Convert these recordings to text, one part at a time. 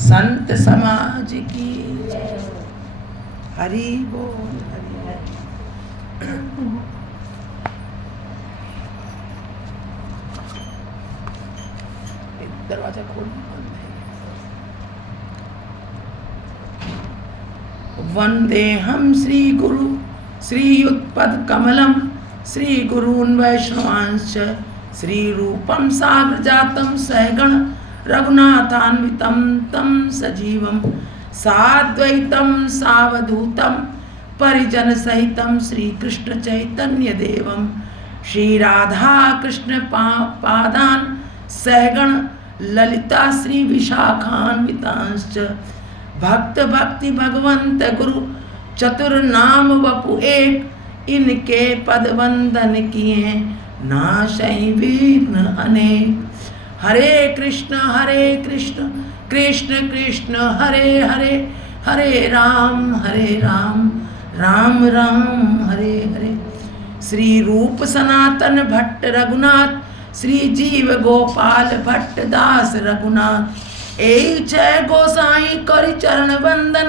संत समाज की हरि बोल हरि बोल। दरवाजा खोलना बंद है। वंदे हम श्री गुरु श्रीयुतपद कमलम श्री गुरून् वैष्णवांश्च श्री रूपम साग्र जातम सहगण रघुनाथान्वितं तं सजीवं साद्वैतं सावधूतं परिजन सहितं श्री कृष्ण चैतन्य देवं श्री राधा कृष्ण पादान सहगण ललिता श्री विशाखान्वितांश्च भक्त भक्ति भगवंत गुरु चतुर्नाम वपु एक इनके पद वंदन किए नाशै विघ्न अनेक। हरे कृष्ण कृष्ण कृष्ण हरे हरे हरे राम राम राम हरे हरे। श्री रूप सनातन भट्ट रघुनाथ श्री जीव गोपाल भट्ट दास रघुनाथ ए जय गोसाई करि चरण वंदन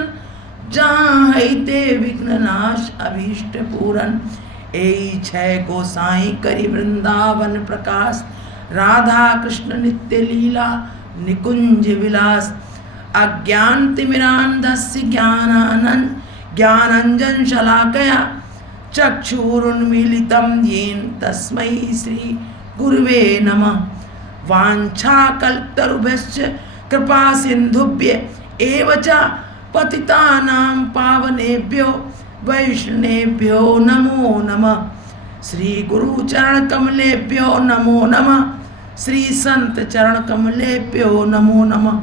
जहाँ ते विघ्न नाश अभीष्ट पूरन। ए जय गोसाई करि वृंदावन प्रकाश राधा कृष्ण नित्य लीला निकुंज विलास। अज्ञान तिमिरांधस्य ज्ञानांजन शलाकया चक्षुरुन्मीलितं येन तस्मै श्री गुरुवे नमः। वाञ्छाकल्पतरुभ्यश्च कृपा सिन्धुभ्य एव च पतितानां पावनेभ्यो वैष्णवेभ्यो नमो नमः। श्री गुरु चरण कमलेभ्यो नमो नमः। श्री संत चरण कमलेभ्यो नमो नमः।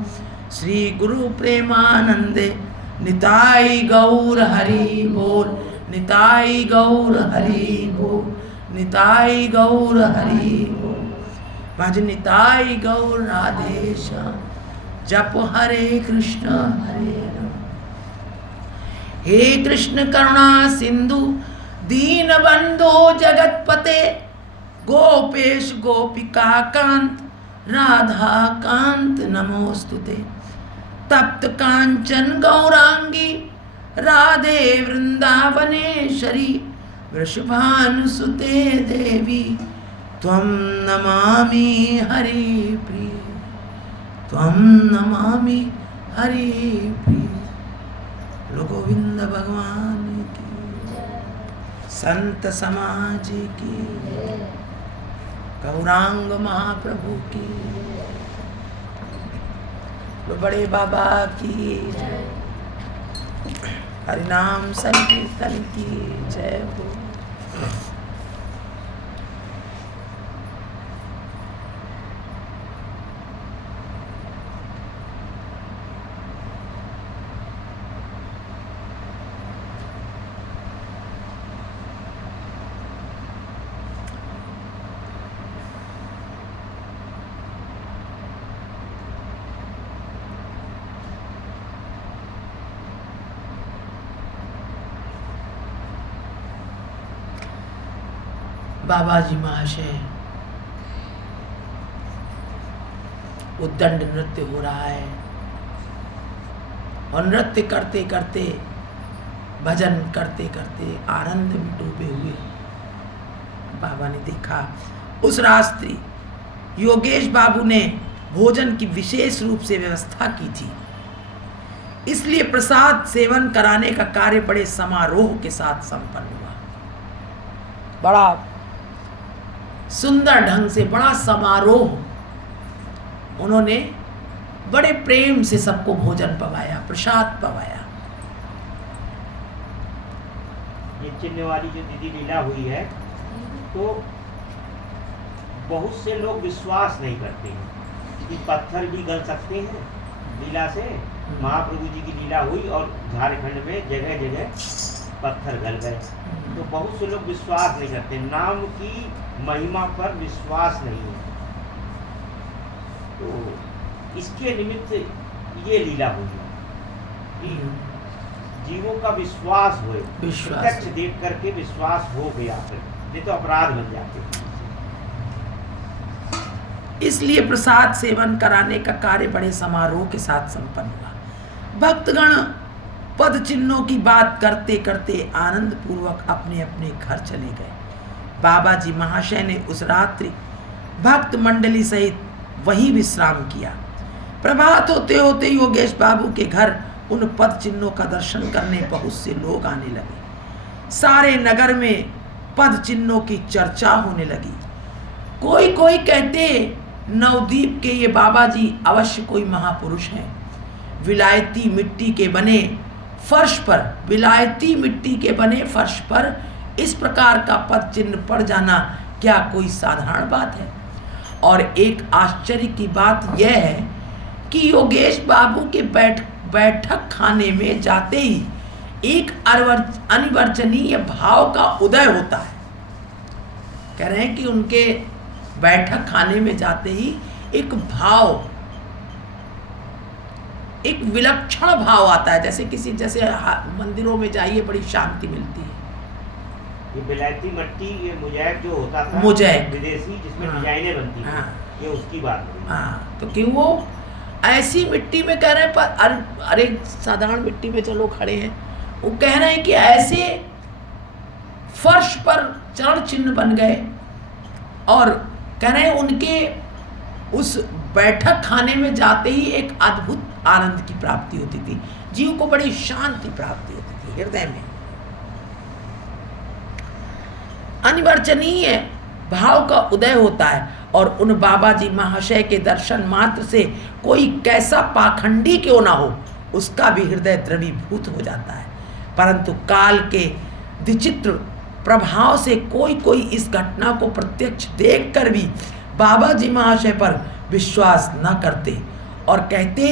श्री गुरु प्रेमानंदे निताई गौर हरि बोल निताई गौर हरि बोल निताई गौर हरि बोल। भज निताई गौर राधेश्याम जप हरे कृष्ण हरे राम। हे कृष्ण करुणा सिंधु दीन बंधो जगतपते गोपेश गोपिका कांत राधा कांत नमोस्तुते। तप्त कांचन गौरांगी राधे वृंदावनेश्वरी वृषभानुसुते देवी त्वं नमामि हरि प्रिय त्वं नमामि हरि प्रिय। गोविंद भगवान की संत समाज की गौरांग महाप्रभु की बड़े बाबा की हरिनाम संकीर्तन की जय हो। बाबा जी महाशय उद्दंड नृत्य हो रहा है और नृत्य करते करते भजन करते करते आनंद में डूबे हुए बाबा ने देखा उस रात्रि योगेश बाबू ने भोजन की विशेष रूप से व्यवस्था की थी, इसलिए प्रसाद सेवन कराने का कार्य बड़े समारोह के साथ संपन्न हुआ। बड़ा सुंदर ढंग से बड़ा समारोह उन्होंने बड़े प्रेम से सबको भोजन पवाया प्रसाद पवाया। ये चिन्ह वाली जो दीदी लीला हुई है तो बहुत से लोग विश्वास नहीं करते हैं कि पत्थर भी गल सकते हैं लीला से। महाप्रभु जी की लीला हुई और झारखंड में जगह जगह पत्थर गल गए, तो बहुत से लोग विश्वास नहीं करते, नाम की महिमा पर विश्वास नहीं है। तो इसके निमित्त ये लीला हुई कि जीवों का विश्वास हो, प्रत्यक्ष देख करके विश्वास हो गया, फिर ये तो अपराध बन जाते। इसलिए प्रसाद सेवन कराने का कार्य बड़े समारोह के साथ संपन्न हुआ। भक्तगण पद चिन्हों की बात करते करते आनंद पूर्वक अपने अपने घर चले गए। बाबा जी महाशय ने उस रात्रि भक्त मंडली सहित वहीं विश्राम किया। प्रभात होते होते योगेश बाबू के घर उन पद चिन्हों का दर्शन करने बहुत से लोग आने लगे। सारे नगर में पद चिन्हों की चर्चा होने लगी। कोई कोई कहते नवदीप के ये बाबा जी अवश्य कोई महापुरुष हैं। विलायती मिट्टी के बने फर्श पर इस प्रकार का पद चिन्ह पड़ जाना क्या कोई साधारण बात है? और एक आश्चर्य की बात यह है कि योगेश बाबू के बैठक खाने में जाते ही एक अनिवर्चनीय भाव का उदय होता है। कह रहे हैं कि उनके बैठक खाने में जाते ही एक विलक्षण भाव आता है, जैसे मंदिरों में जाइए बड़ी शांति मिलती है। ये विलायती मिट्टी, ये मोज़ेक जो होता था, विदेशी जिसमें डिजाइनें बनती हैं, ये उसकी बात है। हाँ, तो क्यों वो ऐसी मिट्टी में कह रहे हैं, पर अरे साधारण मिट्टी में चलो खड़े हैं, वो कह रहे हैं कि ऐसे फर्श पर चरण चिन्ह बन गए और कह रहे हैं उनके उस बैठक खाने में जाते ही एक अद्भुत आनंद की प्राप्ति होती थी। जीव को बड़ी शांति प्राप्ति होती थी हृदय में। अनिवर्चनीय भाव का उदय होता है और उन बाबा जी महाशय के दर्शन मात्र से कोई कैसा पाखंडी क्यों ना हो, उसका भी हृदय द्रवीभूत हो जाता है। परंतु काल के विचित्र प्रभाव से कोई कोई इस घटना को प्रत्यक्ष देखकर भी बाबा जी महाशय पर विश्वास न करते और कहते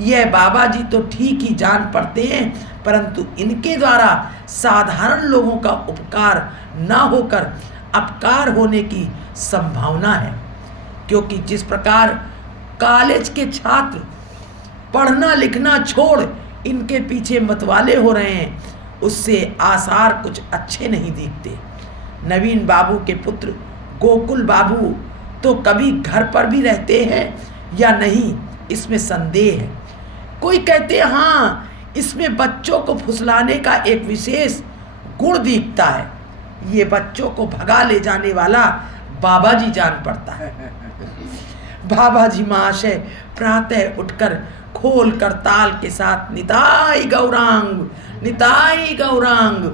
यह बाबा जी तो ठीक ही जान पड़ते हैं, परंतु इनके द्वारा साधारण लोगों का उपकार न होकर अपकार होने की संभावना है। क्योंकि जिस प्रकार कॉलेज के छात्र पढ़ना लिखना छोड़ इनके पीछे मतवाले हो रहे हैं, उससे आसार कुछ अच्छे नहीं दिखते। नवीन बाबू के पुत्र गोकुल बाबू तो कभी घर पर भी रहते हैं या नहीं, इसमें संदेह है। कोई कहते हैं हाँ, इसमें बच्चों को फुसलाने का एक विशेष गुण दिखता है। ये बच्चों को भगा ले जाने वाला बाबा जी जान पड़ता है। बाबा जी महाशय प्रातः उठकर खोल कर ताल के साथ निताई गौरांग निताई गौरांग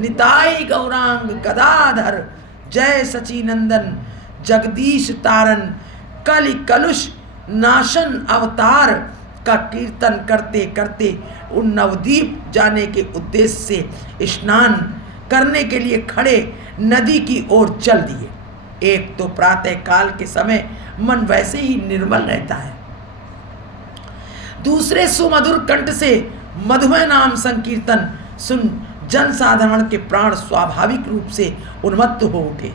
निताई गौरांग गदाधर जय सचिनंदन जगदीश तारन कलि कलुष नाशन अवतार का कीर्तन करते करते उन नवदीप जाने के उद्देश्य से स्नान करने के लिए खड़े नदी की ओर चल दिए। एक तो प्रातः काल के समय मन वैसे ही निर्मल रहता है, दूसरे सुमधुर कंठ से मधुमय नाम संकीर्तन सुन जन साधारण के प्राण स्वाभाविक रूप से उन्मत्त हो उठे।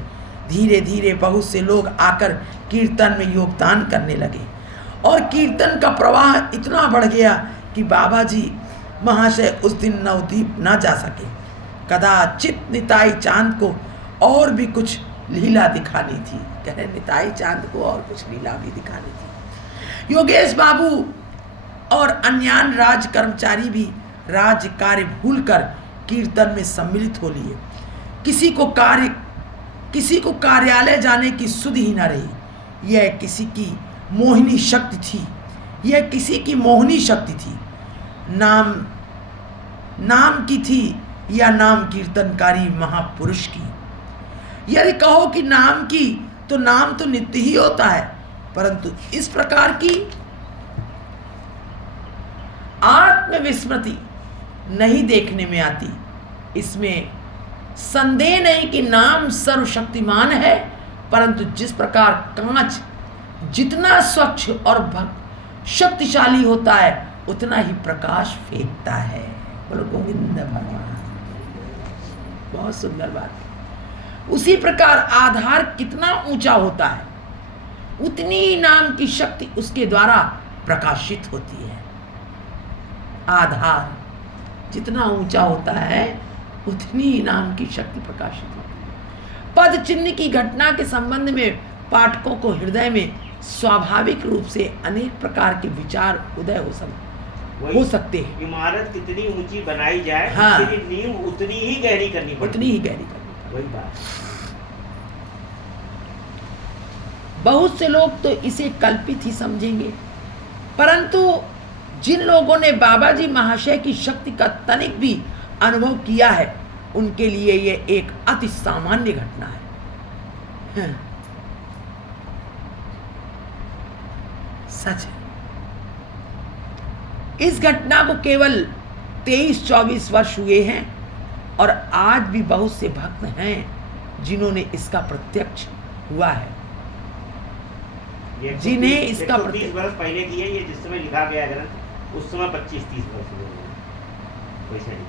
धीरे धीरे बहुत से लोग आकर कीर्तन में योगदान करने लगे और कीर्तन का प्रवाह इतना बढ़ गया कि बाबा जी महाशय उस दिन नवदीप न जा सके। कदाचित निताई चांद को और भी कुछ लीला दिखानी थी। कह रहे निताई चांद को और कुछ लीला भी दिखानी थी। योगेश बाबू और अन्यान राज कर्मचारी भी राज कार्य भूलकर कीर्तन में सम्मिलित हो लिए। किसी को कार्यालय जाने की सुध ही न रही। यह किसी की मोहिनी शक्ति थी। नाम की थी या नाम कीर्तनकारी महापुरुष की। यदि कहो कि नाम की, तो नाम तो नित्य ही होता है, परंतु इस प्रकार की आत्मविस्मृति नहीं देखने में आती। इसमें संदेह नहीं कि नाम सर्वशक्तिमान है, परंतु जिस प्रकार कांच जितना स्वच्छ और शक्तिशाली होता है उतना ही प्रकाश फेंकता है। बोलो गोविंद भगवान। बहुत सुंदर बात। उसी प्रकार आधार कितना ऊंचा होता है उतनी ही नाम की शक्ति उसके द्वारा प्रकाशित होती है। आधार जितना ऊंचा होता है उतनी ही नाम की शक्ति प्रकाशित होती है। पद चिन्ह की घटना के संबंध में पाठकों को हृदय में स्वाभाविक रूप से अनेक प्रकार के विचार उदय हो सकते हैं। इमारत कितनी ऊंची बनाई जाए, हाँ, उसके लिए नींव उतनी ही गहरी करनी पड़ती, उतनी ही गहरी करनी। वही बात। बहुत से लोग तो इसे कल्पित ही समझेंगे, परंतु जिन लोगों ने बाबा जी महाशय की शक्ति का तनिक भी अनुभव किया है, उनके लिए यह एक अति सामान्य घटना है। सच है। इस घटना को केवल 23-24 वर्ष हुए हैं और आज भी बहुत से भक्त हैं जिन्होंने इसका प्रत्यक्ष हुआ है, जिन्हें इसका 130 वर्ष पहले की है ये, जिस समय लिखा गया ग्रंथ उस समय 25-30 वर्ष हुए, वैसे नहीं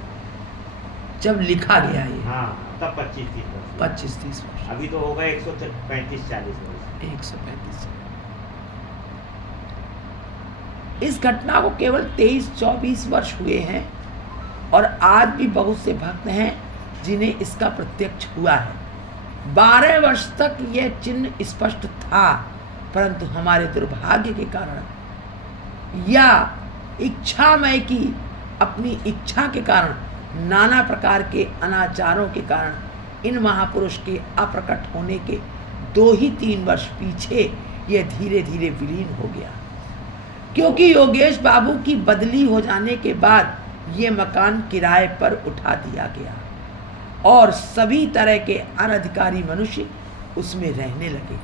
जब लिखा गया ये। हाँ, तब 25-30 वर्ष। 25-30 वर्ष। अभी तो हो गए 135-40 वर्ष। 135। इस घटना को केवल 23-24 वर्ष हुए हैं और आज भी बहुत से भक्त हैं जिन्हें इसका प्रत्यक्ष हुआ है। 12 वर्ष तक यह चिन्ह स्पष्ट था, परंतु हमारे दुर्भाग्य के कारण या इच्छामय की अपनी इच्छा के कारण, नाना प्रकार के अनाचारों के कारण इन महापुरुष के अप्रकट होने के 2-3 वर्ष पीछे यह धीरे धीरे विलीन हो गया, क्योंकि योगेश बाबू की बदली हो जाने के बाद ये मकान किराए पर उठा दिया गया और सभी तरह के अनधिकारी मनुष्य उसमें रहने लगे।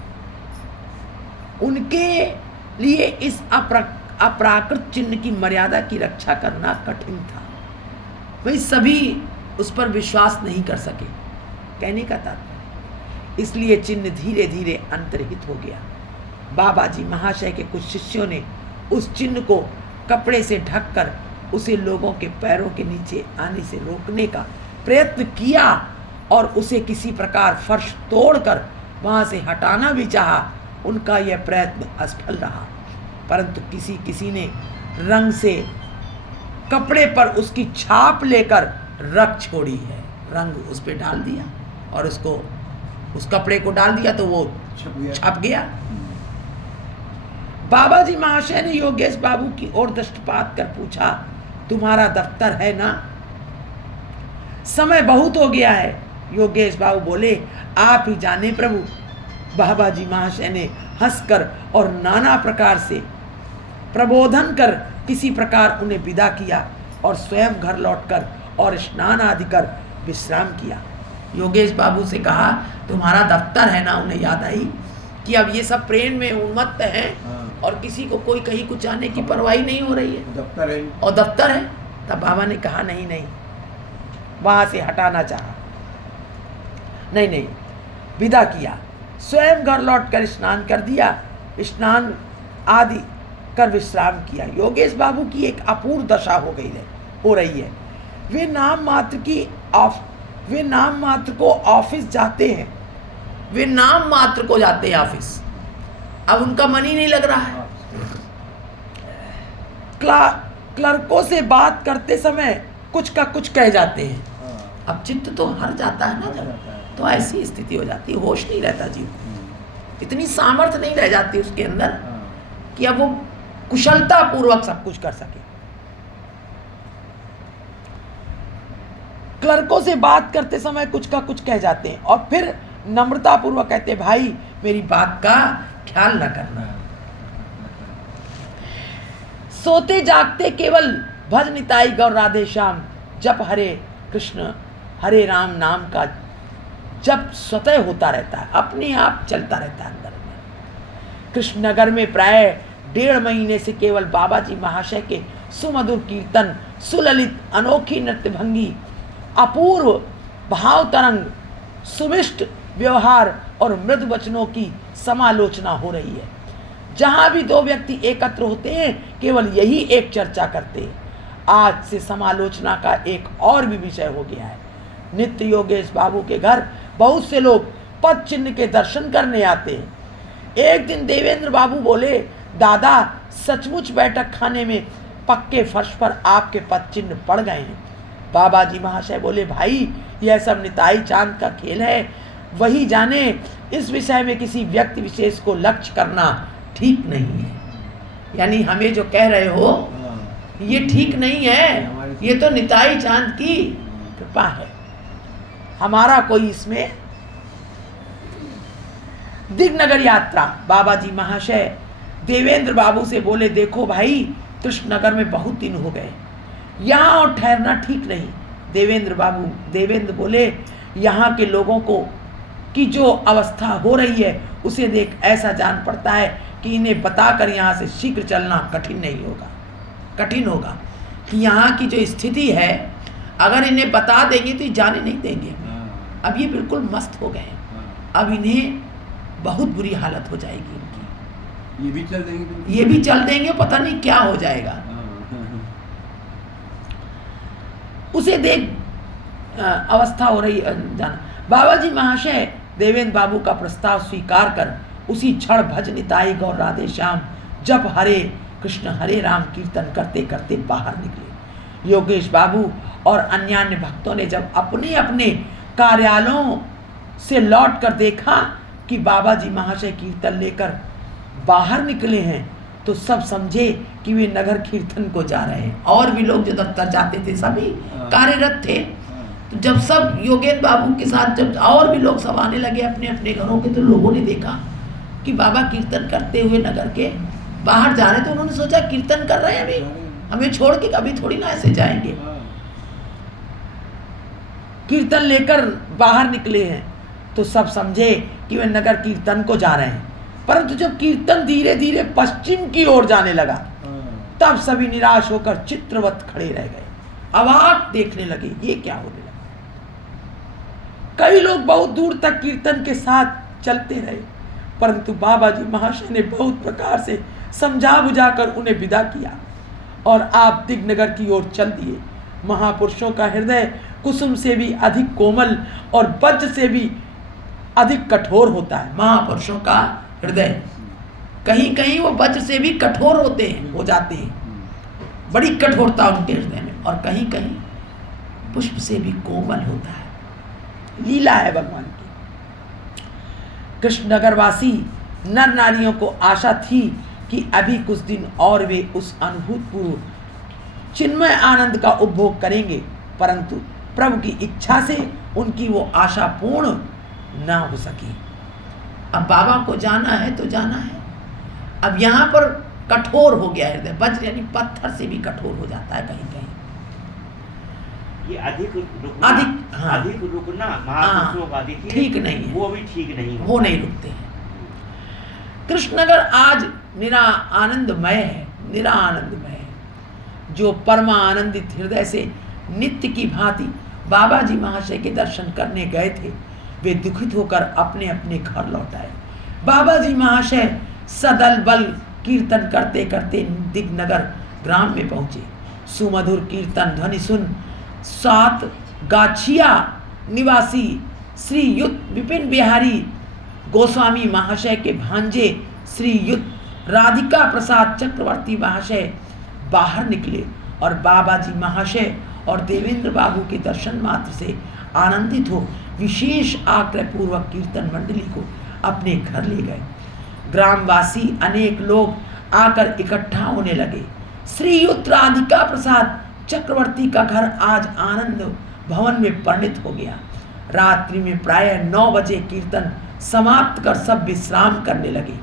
उनके लिए इस अपराकृत चिन्ह की मर्यादा की रक्षा करना कठिन था। वही सभी उस पर विश्वास नहीं कर सके, कहने का तात्पर्य। इसलिए चिन्ह धीरे धीरे अंतर्हित हो गया। बाबा जी महाशय के कुछ शिष्यों ने उस चिन्ह को कपड़े से ढककर उसे लोगों के पैरों के नीचे आने से रोकने का प्रयत्न किया और उसे किसी प्रकार फर्श तोड़कर वहां से हटाना भी चाहा। उनका यह प्रयत्न असफल रहा, परंतु किसी ने रंग से कपड़े पर उसकी छाप लेकर रख छोड़ी है। रंग उस पर डाल दिया और उसको उस कपड़े को डाल दिया तो वो छप गया। बाबा जी महाशय ने योगेश बाबू की ओर दृष्टिपात कर पूछा, तुम्हारा दफ्तर है ना? समय बहुत हो गया है। योगेश बाबू बोले, आप ही जाने प्रभु। बाबा जी महाशय ने हंसकर और नाना प्रकार से प्रबोधन कर किसी प्रकार उन्हें विदा किया और स्वयं घर लौटकर और स्नान आदि कर विश्राम किया। योगेश बाबू से कहा, तुम्हारा दफ्तर है ना? उन्हें याद आई कि अब ये सब प्रेम में उन्मत्त हैं और किसी को कोई कहीं कुछ जाने की परवाही नहीं हो रही है, दफ्तर है और दफ्तर है। तब बाबा ने कहा, नहीं, वहां से हटाना चाहा, नहीं, विदा किया। स्वयं घर लौट कर स्नान कर दिया, स्नान आदि कर विश्राम किया। योगेश बाबू की एक अपूर्व दशा हो रही है। वे नाम मात्र को ऑफिस जाते हैं, वे नाम मात्र को जाते हैं ऑफिस। अब उनका मन ही नहीं लग रहा है। क्लर्कों से बात करते समय कुछ का कुछ कह जाते हैं। अब चित्त तो हर जाता है ना जब, तो ऐसी स्थिति हो जाती है, होश नहीं रहता जीव को, इतनी सामर्थ्य नहीं रह जाती उसके अंदर कि अब वो कुशलता पूर्वक सब कुछ कर सके। क्लर्कों से बात करते समय कुछ का कुछ कह जाते हैं और फिर नम्रता पूर्वक कहते, भाई मेरी बात का ख्याल न करना। सोते जागते केवल भज निताई गौर राधे श्याम, जप हरे कृष्ण हरे राम नाम का जप स्वतः होता रहता है, अपने आप चलता रहता है अंदर में। कृष्णनगर में प्राय 1.5 महीने से केवल बाबा जी महाशय के सुमधुर कीर्तन, सुललित अनोखी नृत्य भंगी, अपूर्व भाव तरंग, सुमिष्ट व्यवहार और मृदु वचनों की समालोचना हो रही है। जहां भी 2 व्यक्ति एकत्र होते हैं केवल यही एक चर्चा करते हैं। आज से समालोचना का एक और भी विषय हो गया है। नित्य योगेश बाबू के घर बहुत से लोग पद चिन्ह के दर्शन करने आते हैं। एक दिन देवेंद्र बाबू बोले, दादा सचमुच बैठक खाने में पक्के फर्श पर आपके पद चिन्ह पड़ गए हैं। बाबा जी महाशय बोले, भाई यह सब निताई चांद का खेल है, वही जाने। इस विषय में किसी व्यक्ति विशेष को लक्ष्य करना ठीक नहीं है, यानी हमें जो कह रहे हो ये ठीक नहीं है, ये तो निताई चांद की कृपा है, हमारा कोई इसमें। दिग्नगर यात्रा, बाबा जी महाशय देवेंद्र बाबू से बोले, देखो भाई कृष्णनगर में बहुत दिन हो गए, यहाँ और ठहरना ठीक नहीं। देवेंद्र बोले, यहाँ के लोगों को की जो अवस्था हो रही है उसे देख ऐसा जान पड़ता है कि इन्हें बताकर यहाँ से शीघ्र चलना कठिन होगा कि यहाँ की जो स्थिति है अगर इन्हें बता देंगे तो ये जाने नहीं देंगे। अब ये बिल्कुल मस्त हो गए, अब इन्हें बहुत बुरी हालत हो जाएगी इनकी, ये भी चल देंगे, पता नहीं क्या हो जाएगा। उसे देख अवस्था हो रही जाना। बाबा जी महाशय देवेंद्र बाबू का प्रस्ताव स्वीकार कर उसी क्षण भज निताई गौर राधे श्याम जप हरे कृष्ण हरे राम कीर्तन करते करते बाहर निकले। योगेश बाबू और अन्य भक्तों ने जब अपने अपने कार्यालयों से लौट कर देखा कि बाबा जी महाशय कीर्तन लेकर बाहर निकले हैं तो सब समझे कि वे नगर कीर्तन को जा रहे हैं। और भी लोग जो दफ्तर जाते थे सभी कार्यरत थे। तो जब सब योगेंद्र बाबू के साथ जब और भी लोग सब आने लगे अपने अपने घरों के, तो लोगों ने देखा कि बाबा कीर्तन करते हुए नगर के बाहर जा रहे, तो उन्होंने सोचा कीर्तन कर रहे हैं अभी, हमें छोड़ के कभी थोड़ी ना ऐसे जाएंगे। कीर्तन लेकर बाहर निकले हैं तो सब समझे कि वे नगर कीर्तन को जा रहे हैं। परंतु जब कीर्तन धीरे धीरे पश्चिम की ओर जाने लगा तब सभी निराश होकर चित्रवत खड़े रह गए, अवाक देखने लगे ये क्या होने लगा। कई लोग बहुत दूर तक कीर्तन के साथ चलते रहे, परंतु बाबा जी महाशय ने बहुत प्रकार से समझा बुझाकर उन्हें विदा किया और आप दिग्नगर की ओर चल दिए। महापुरुषों का हृदय कुसुम से भी अधिक कोमल और वज्र से भी अधिक कठोर होता है। महापुरुषों का हृदय कहीं कहीं वो वज्र से भी कठोर होते हैं, हो जाते हैं, बड़ी कठोरता उनके हृदय में, और कहीं कहीं पुष्प से भी कोमल होता है। लीला है भगवान की। कृष्णनगरवासी नर नारियों को आशा थी कि अभी कुछ दिन और वे उस अनुभूतपूर्व चिन्मय आनंद का उपभोग करेंगे, परंतु प्रभु की इच्छा से उनकी वो आशा पूर्ण ना हो सकी। अब बाबा को जाना है तो जाना है। अब यहाँ पर कठोर हो गया हृदय, वज्र यानी पत्थर से भी कठोर हो जाता है कहीं कहीं। ये अधिक रुकना महापुरुषों का देखिए ठीक नहीं है, वो भी ठीक नहीं, वो नहीं रुकते हैं। कृष्णनगर आज निरा आनंदमय है, निरा आनंदमय है। जो परमा आनंदित हृदय से नित्य की भांति बाबा जी महाशय के दर्शन करने गए थे, वे दुखित होकर अपने अपने घर लौट आए। बाबा जी महाशय सदल बल कीर्तन करते करते दिग्नगर ग्राम में पहुंचे। सुमधुर कीर्तन ध्वनि सुन सात गाछिया निवासी श्रीयुत विपिन बिहारी गोस्वामी महाशय के भांजे श्रीयुत राधिका प्रसाद चक्रवर्ती महाशय बाहर निकले और बाबा जी महाशय और देवेंद्र बाबू के दर्शन मात्र से आनंदित हो विशेष आग्रह पूर्वक कीर्तन मंडली को अपने घर ले गए। ग्रामवासी अनेक लोग आकर इकट्ठा होने लगे। श्रीयुत राधिका प्रसाद चक्रवर्ती का घर आज आनंद भवन में परिणित हो गया। रात्रि में प्रायः 9 बजे कीर्तन समाप्त कर सब विश्राम करने लगे।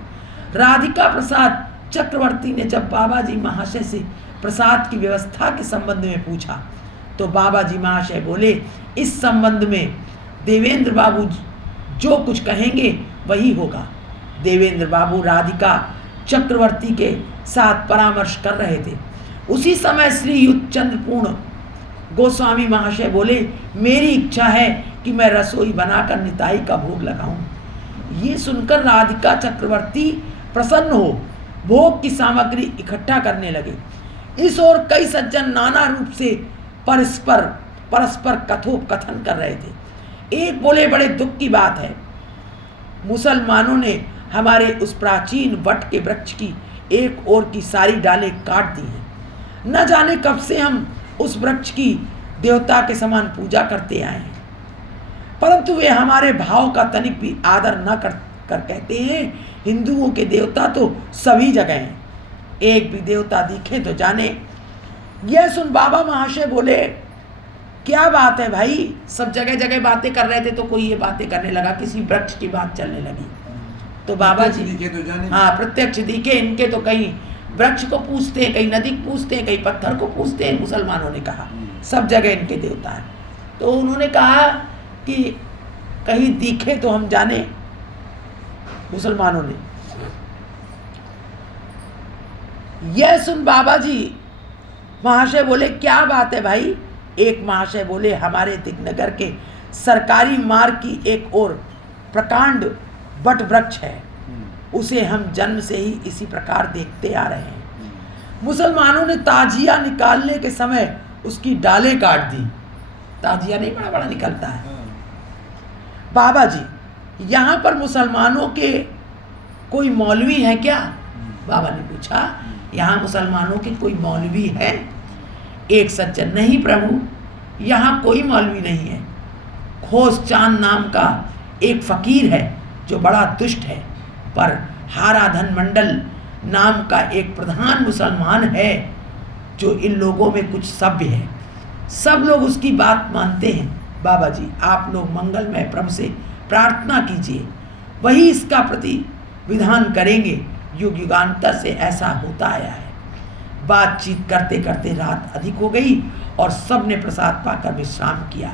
राधिका प्रसाद चक्रवर्ती ने जब बाबा जी महाशय से प्रसाद की व्यवस्था के संबंध में पूछा तो बाबा जी महाशय बोले, इस संबंध में देवेंद्र बाबू जो कुछ कहेंगे वही होगा। देवेंद्र बाबू राधिका चक्रवर्ती के साथ परामर्श कर रहे थे। उसी समय श्रीयुत चंद्रपूर्ण गोस्वामी महाशय बोले, मेरी इच्छा है कि मैं रसोई बनाकर निताई का भोग लगाऊं। ये सुनकर राधिका चक्रवर्ती प्रसन्न हो भोग की सामग्री इकट्ठा करने लगे। इस ओर कई सज्जन नाना रूप से परस्पर कथोपकथन कर रहे थे। एक बोले, बड़े दुख की बात है, मुसलमानों ने हमारे उस प्राचीन वट के वृक्ष की एक ओर की सारी डालें काट दी हैं। न जाने कब से हम उस वृक्ष की देवता के समान पूजा करते आए हैं, परंतु वे हमारे भाव का तनिक भी आदर न कर कहते हैं हिंदुओं के देवता तो सभी जगह हैं, एक भी देवता दिखे तो जाने। यह सुन बाबा महाशय बोले क्या बात है भाई, सब जगह जगह बातें कर रहे थे तो कोई ये बातें करने लगा, किसी वृक्ष की बात चलने लगी। तो बाबा जी दिखे तो जाने। हाँ प्रत्यक्ष दिखे, इनके तो कहीं वृक्ष को पूछते हैं, कहीं नदी को पूछते हैं, कहीं पत्थर को पूछते हैं। मुसलमानों ने कहा सब जगह इनके देवता हैं। तो उन्होंने कहा कि कहीं दिखे तो हम जाने। मुसलमानों ने यह सुन बाबा जी महाशय बोले क्या बात है भाई। एक महाशय बोले हमारे दिग्नगर के सरकारी मार्ग की एक ओर प्रकांड बट वृक्ष है, उसे हम जन्म से ही इसी प्रकार देखते आ रहे हैं। मुसलमानों ने ताजिया निकालने के समय उसकी डालें काट दी। ताजिया नहीं बड़ा बड़ा निकलता है। बाबा जी यहाँ पर मुसलमानों के कोई मौलवी है क्या? बाबा ने पूछा यहाँ मुसलमानों के कोई मौलवी है? एक सज्जन नहीं प्रभु, यहाँ कोई मौलवी नहीं है। खोस चांद नाम का एक फकीर है जो बड़ा दुष्ट है, पर हाराधन मंडल नाम का एक प्रधान मुसलमान है जो इन लोगों में कुछ सभ्य है। सब लोग उसकी बात मानते हैं। बाबा जी आप लोग मंगलमय प्रभु से प्रार्थना कीजिए, वही इसका विधान करेंगे। युग युगांतर से ऐसा होता आया है। बातचीत करते करते रात अधिक हो गई और सब ने प्रसाद पाकर विश्राम किया।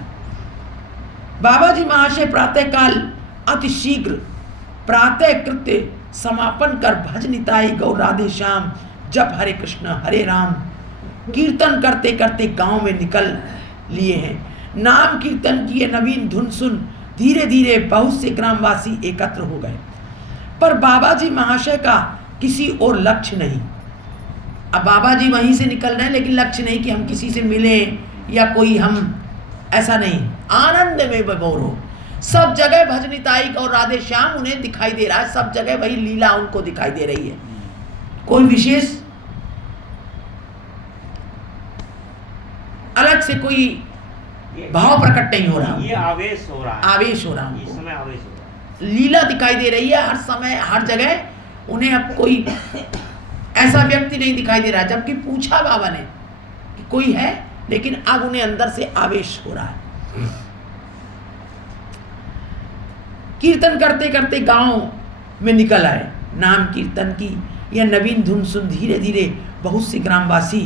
बाबा जी महाशय प्रातःकाल अतिशीघ्र प्रातः कृत्य समापन कर भज निताई गौ राधे श्याम जप हरे कृष्ण हरे राम कीर्तन करते करते गांव में निकल लिए हैं। नाम कीर्तन किए नवीन धुन सुन धीरे धीरे बहुत से ग्रामवासी एकत्र हो गए, पर बाबा जी महाशय का किसी और लक्ष्य नहीं। अब बाबा जी वहीं से निकल रहे हैं लेकिन लक्ष्य नहीं कि हम किसी से मिले या कोई हम ऐसा नहीं। आनंद में विभोर हो, सब जगह भजनिताई और राधे श्याम उन्हें दिखाई दे रहा है। सब जगह वही लीला उनको दिखाई दे रही है। कोई विशेष अलग से कोई भाव प्रकट नहीं हो रहा। ये आवेश हो रहा है, आवेश हो रहा इस है, समय आवेश हो रहा है। लीला दिखाई दे रही है हर समय हर जगह। उन्हें अब कोई ऐसा व्यक्ति नहीं दिखाई दे रहा, जबकि पूछा बाबा ने कि कोई है, लेकिन अब उन्हें अंदर से आवेश हो रहा है। कीर्तन करते करते गांव में निकल आए। नाम कीर्तन की यह नवीन धुन सुन धीरे धीरे बहुत से ग्रामवासी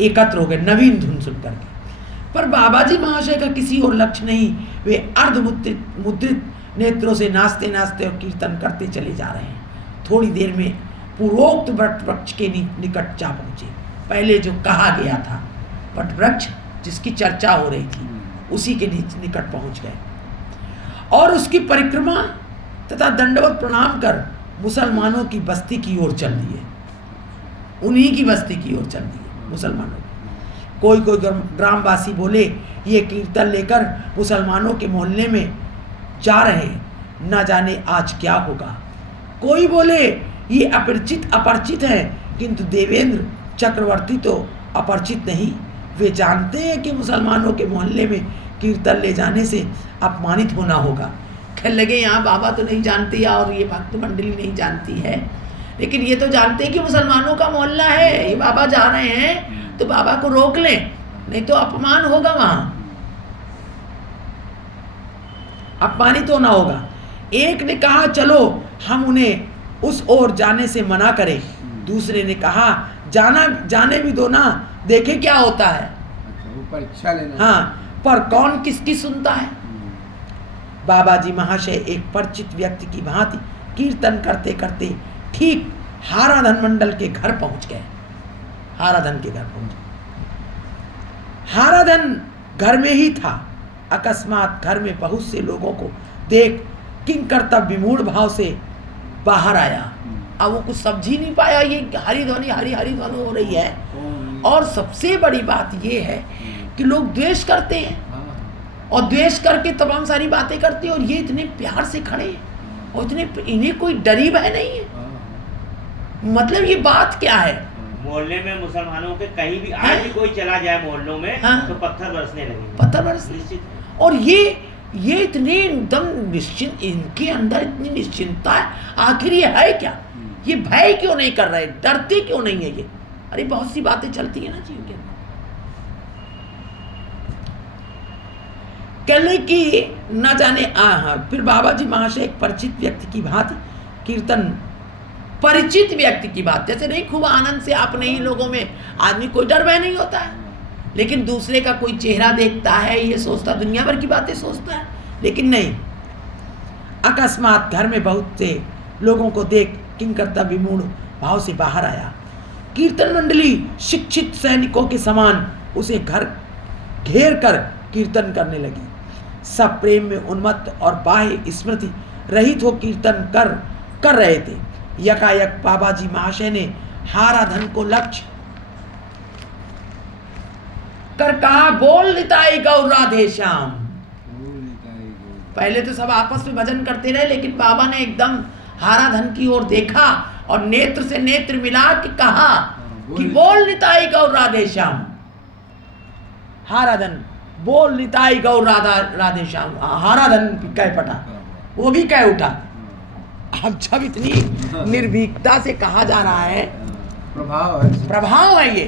एकत्र हो गए नवीन धुन सुन करके। पर बाबा जी महाशय का किसी और लक्ष्य नहीं। वे मुद्रित नेत्रों से नाचते नाचते और कीर्तन करते चले जा रहे हैं। थोड़ी देर में पूर्वोक्त वट वृक्ष के निकट जा पहुंचे। पहले जो कहा गया था वट वृक्ष जिसकी चर्चा हो रही थी उसी के निकट पहुंच गए और उसकी परिक्रमा तथा दंडवत प्रणाम कर मुसलमानों की बस्ती की ओर चल दिए। उन्हीं की बस्ती की ओर चल दिए मुसलमानों की। कोई कोई ग्रामवासी बोले ये कीर्तन लेकर मुसलमानों के मोहल्ले में जा रहे हैं, न जाने आज क्या होगा। कोई बोले ये अपरिचित है, किंतु देवेंद्र चक्रवर्ती तो अपरिचित नहीं। वे जानते हैं कि मुसलमानों के मोहल्ले में कीर्तन ले जाने से अपमानित होना होगा। कहने लगे यहाँ बाबा तो नहीं जानती और ये भक्त मंडली नहीं जानती है, लेकिन ये तो जानते हैं कि मुसलमानों का मोहल्ला है, ये बाबा जा रहे हैं तो बाबा को रोक लें, नहीं तो अपमान होगा, वहां अपमानित होना होगा। एक ने कहा चलो हम उन्हें उस ओर जाने से मना करें। दूसरे ने कहा जाने भी दो ना, देखे क्या होता है। वो परीक्षा लेना। हाँ, पर कौन किसकी सुनता है। बाबा जी महाशय एक परिचित व्यक्ति की भांति कीर्तन करते करते ठीक हाराधन मंडल के घर पहुंच गए। हाराधन के घर पहुंचे। हाराधन घर में ही था। अकस्मात घर में बहुत से लोगों को देख किंकर्तव्य विमूढ़ भाव से बाहर आया। अब वो कुछ समझ ही नहीं पाया, ये हरी ध्वनि हो रही है। और सबसे बड़ी बात ये है कि लोग द्वेष करते हैं और द्वेष करके तमाम सारी बातें करते हैं, और ये इतने प्यार से खड़े हैं और इन्हें कोई डरी भय नहीं है। मतलब ये बात क्या है। मोहल्ले में मुसलमानों के कहीं भी आज भी कोई चला जाए मोहल्लों में हाँ? तो पत्थर बरसने लगेंगे, पत्थर बरसने निश्चित। और ये ये इतने एकदम निश्चिंत, इनके अंदर इतनी निश्चिंतता है, आखिर ये है क्या? ये भय क्यों नहीं कर रहे, डरते क्यों नहीं है ये? अरे बहुत सी बातें चलती है ना जीव के अंदर। कहने की न जाने फिर बाबा जी महाशय एक परिचित व्यक्ति की भांति कीर्तन, परिचित व्यक्ति की बात, जैसे नहीं खूब आनंद से अपने ही लोगों में आदमी कोई डर भय नहीं होता है, लेकिन दूसरे का कोई चेहरा देखता है ये सोचता, दुनिया भर की बातें सोचता है, लेकिन नहीं। अकस्मात घर में बहुत से लोगों को देख किंकर्तव्य विमूढ़ भाव से बाहर आया। कीर्तन मंडली शिक्षित सैनिकों के समान उसे घर घेर कर कीर्तन करने लगी। सब प्रेम में उन्मत्त और बाह्य स्मृति रहित हो कीर्तन कर रहे थे। यकायक बाबा जी महाशय ने हाराधन को लक्ष्य कर कहा, बोल निताई गौर राधे श्याम। पहले तो सब आपस में भजन करते रहे, लेकिन बाबा ने एकदम हाराधन की ओर देखा और नेत्र से नेत्र मिला के कहा कि बोल निताई गौर राधे श्याम। हाराधन बोल निताई गौर राधे श्याम, हाराधन कह पटा, वो भी कह उठा। अब जब इतनी निर्भीकता से कहा जा रहा है, प्रभाव है ये,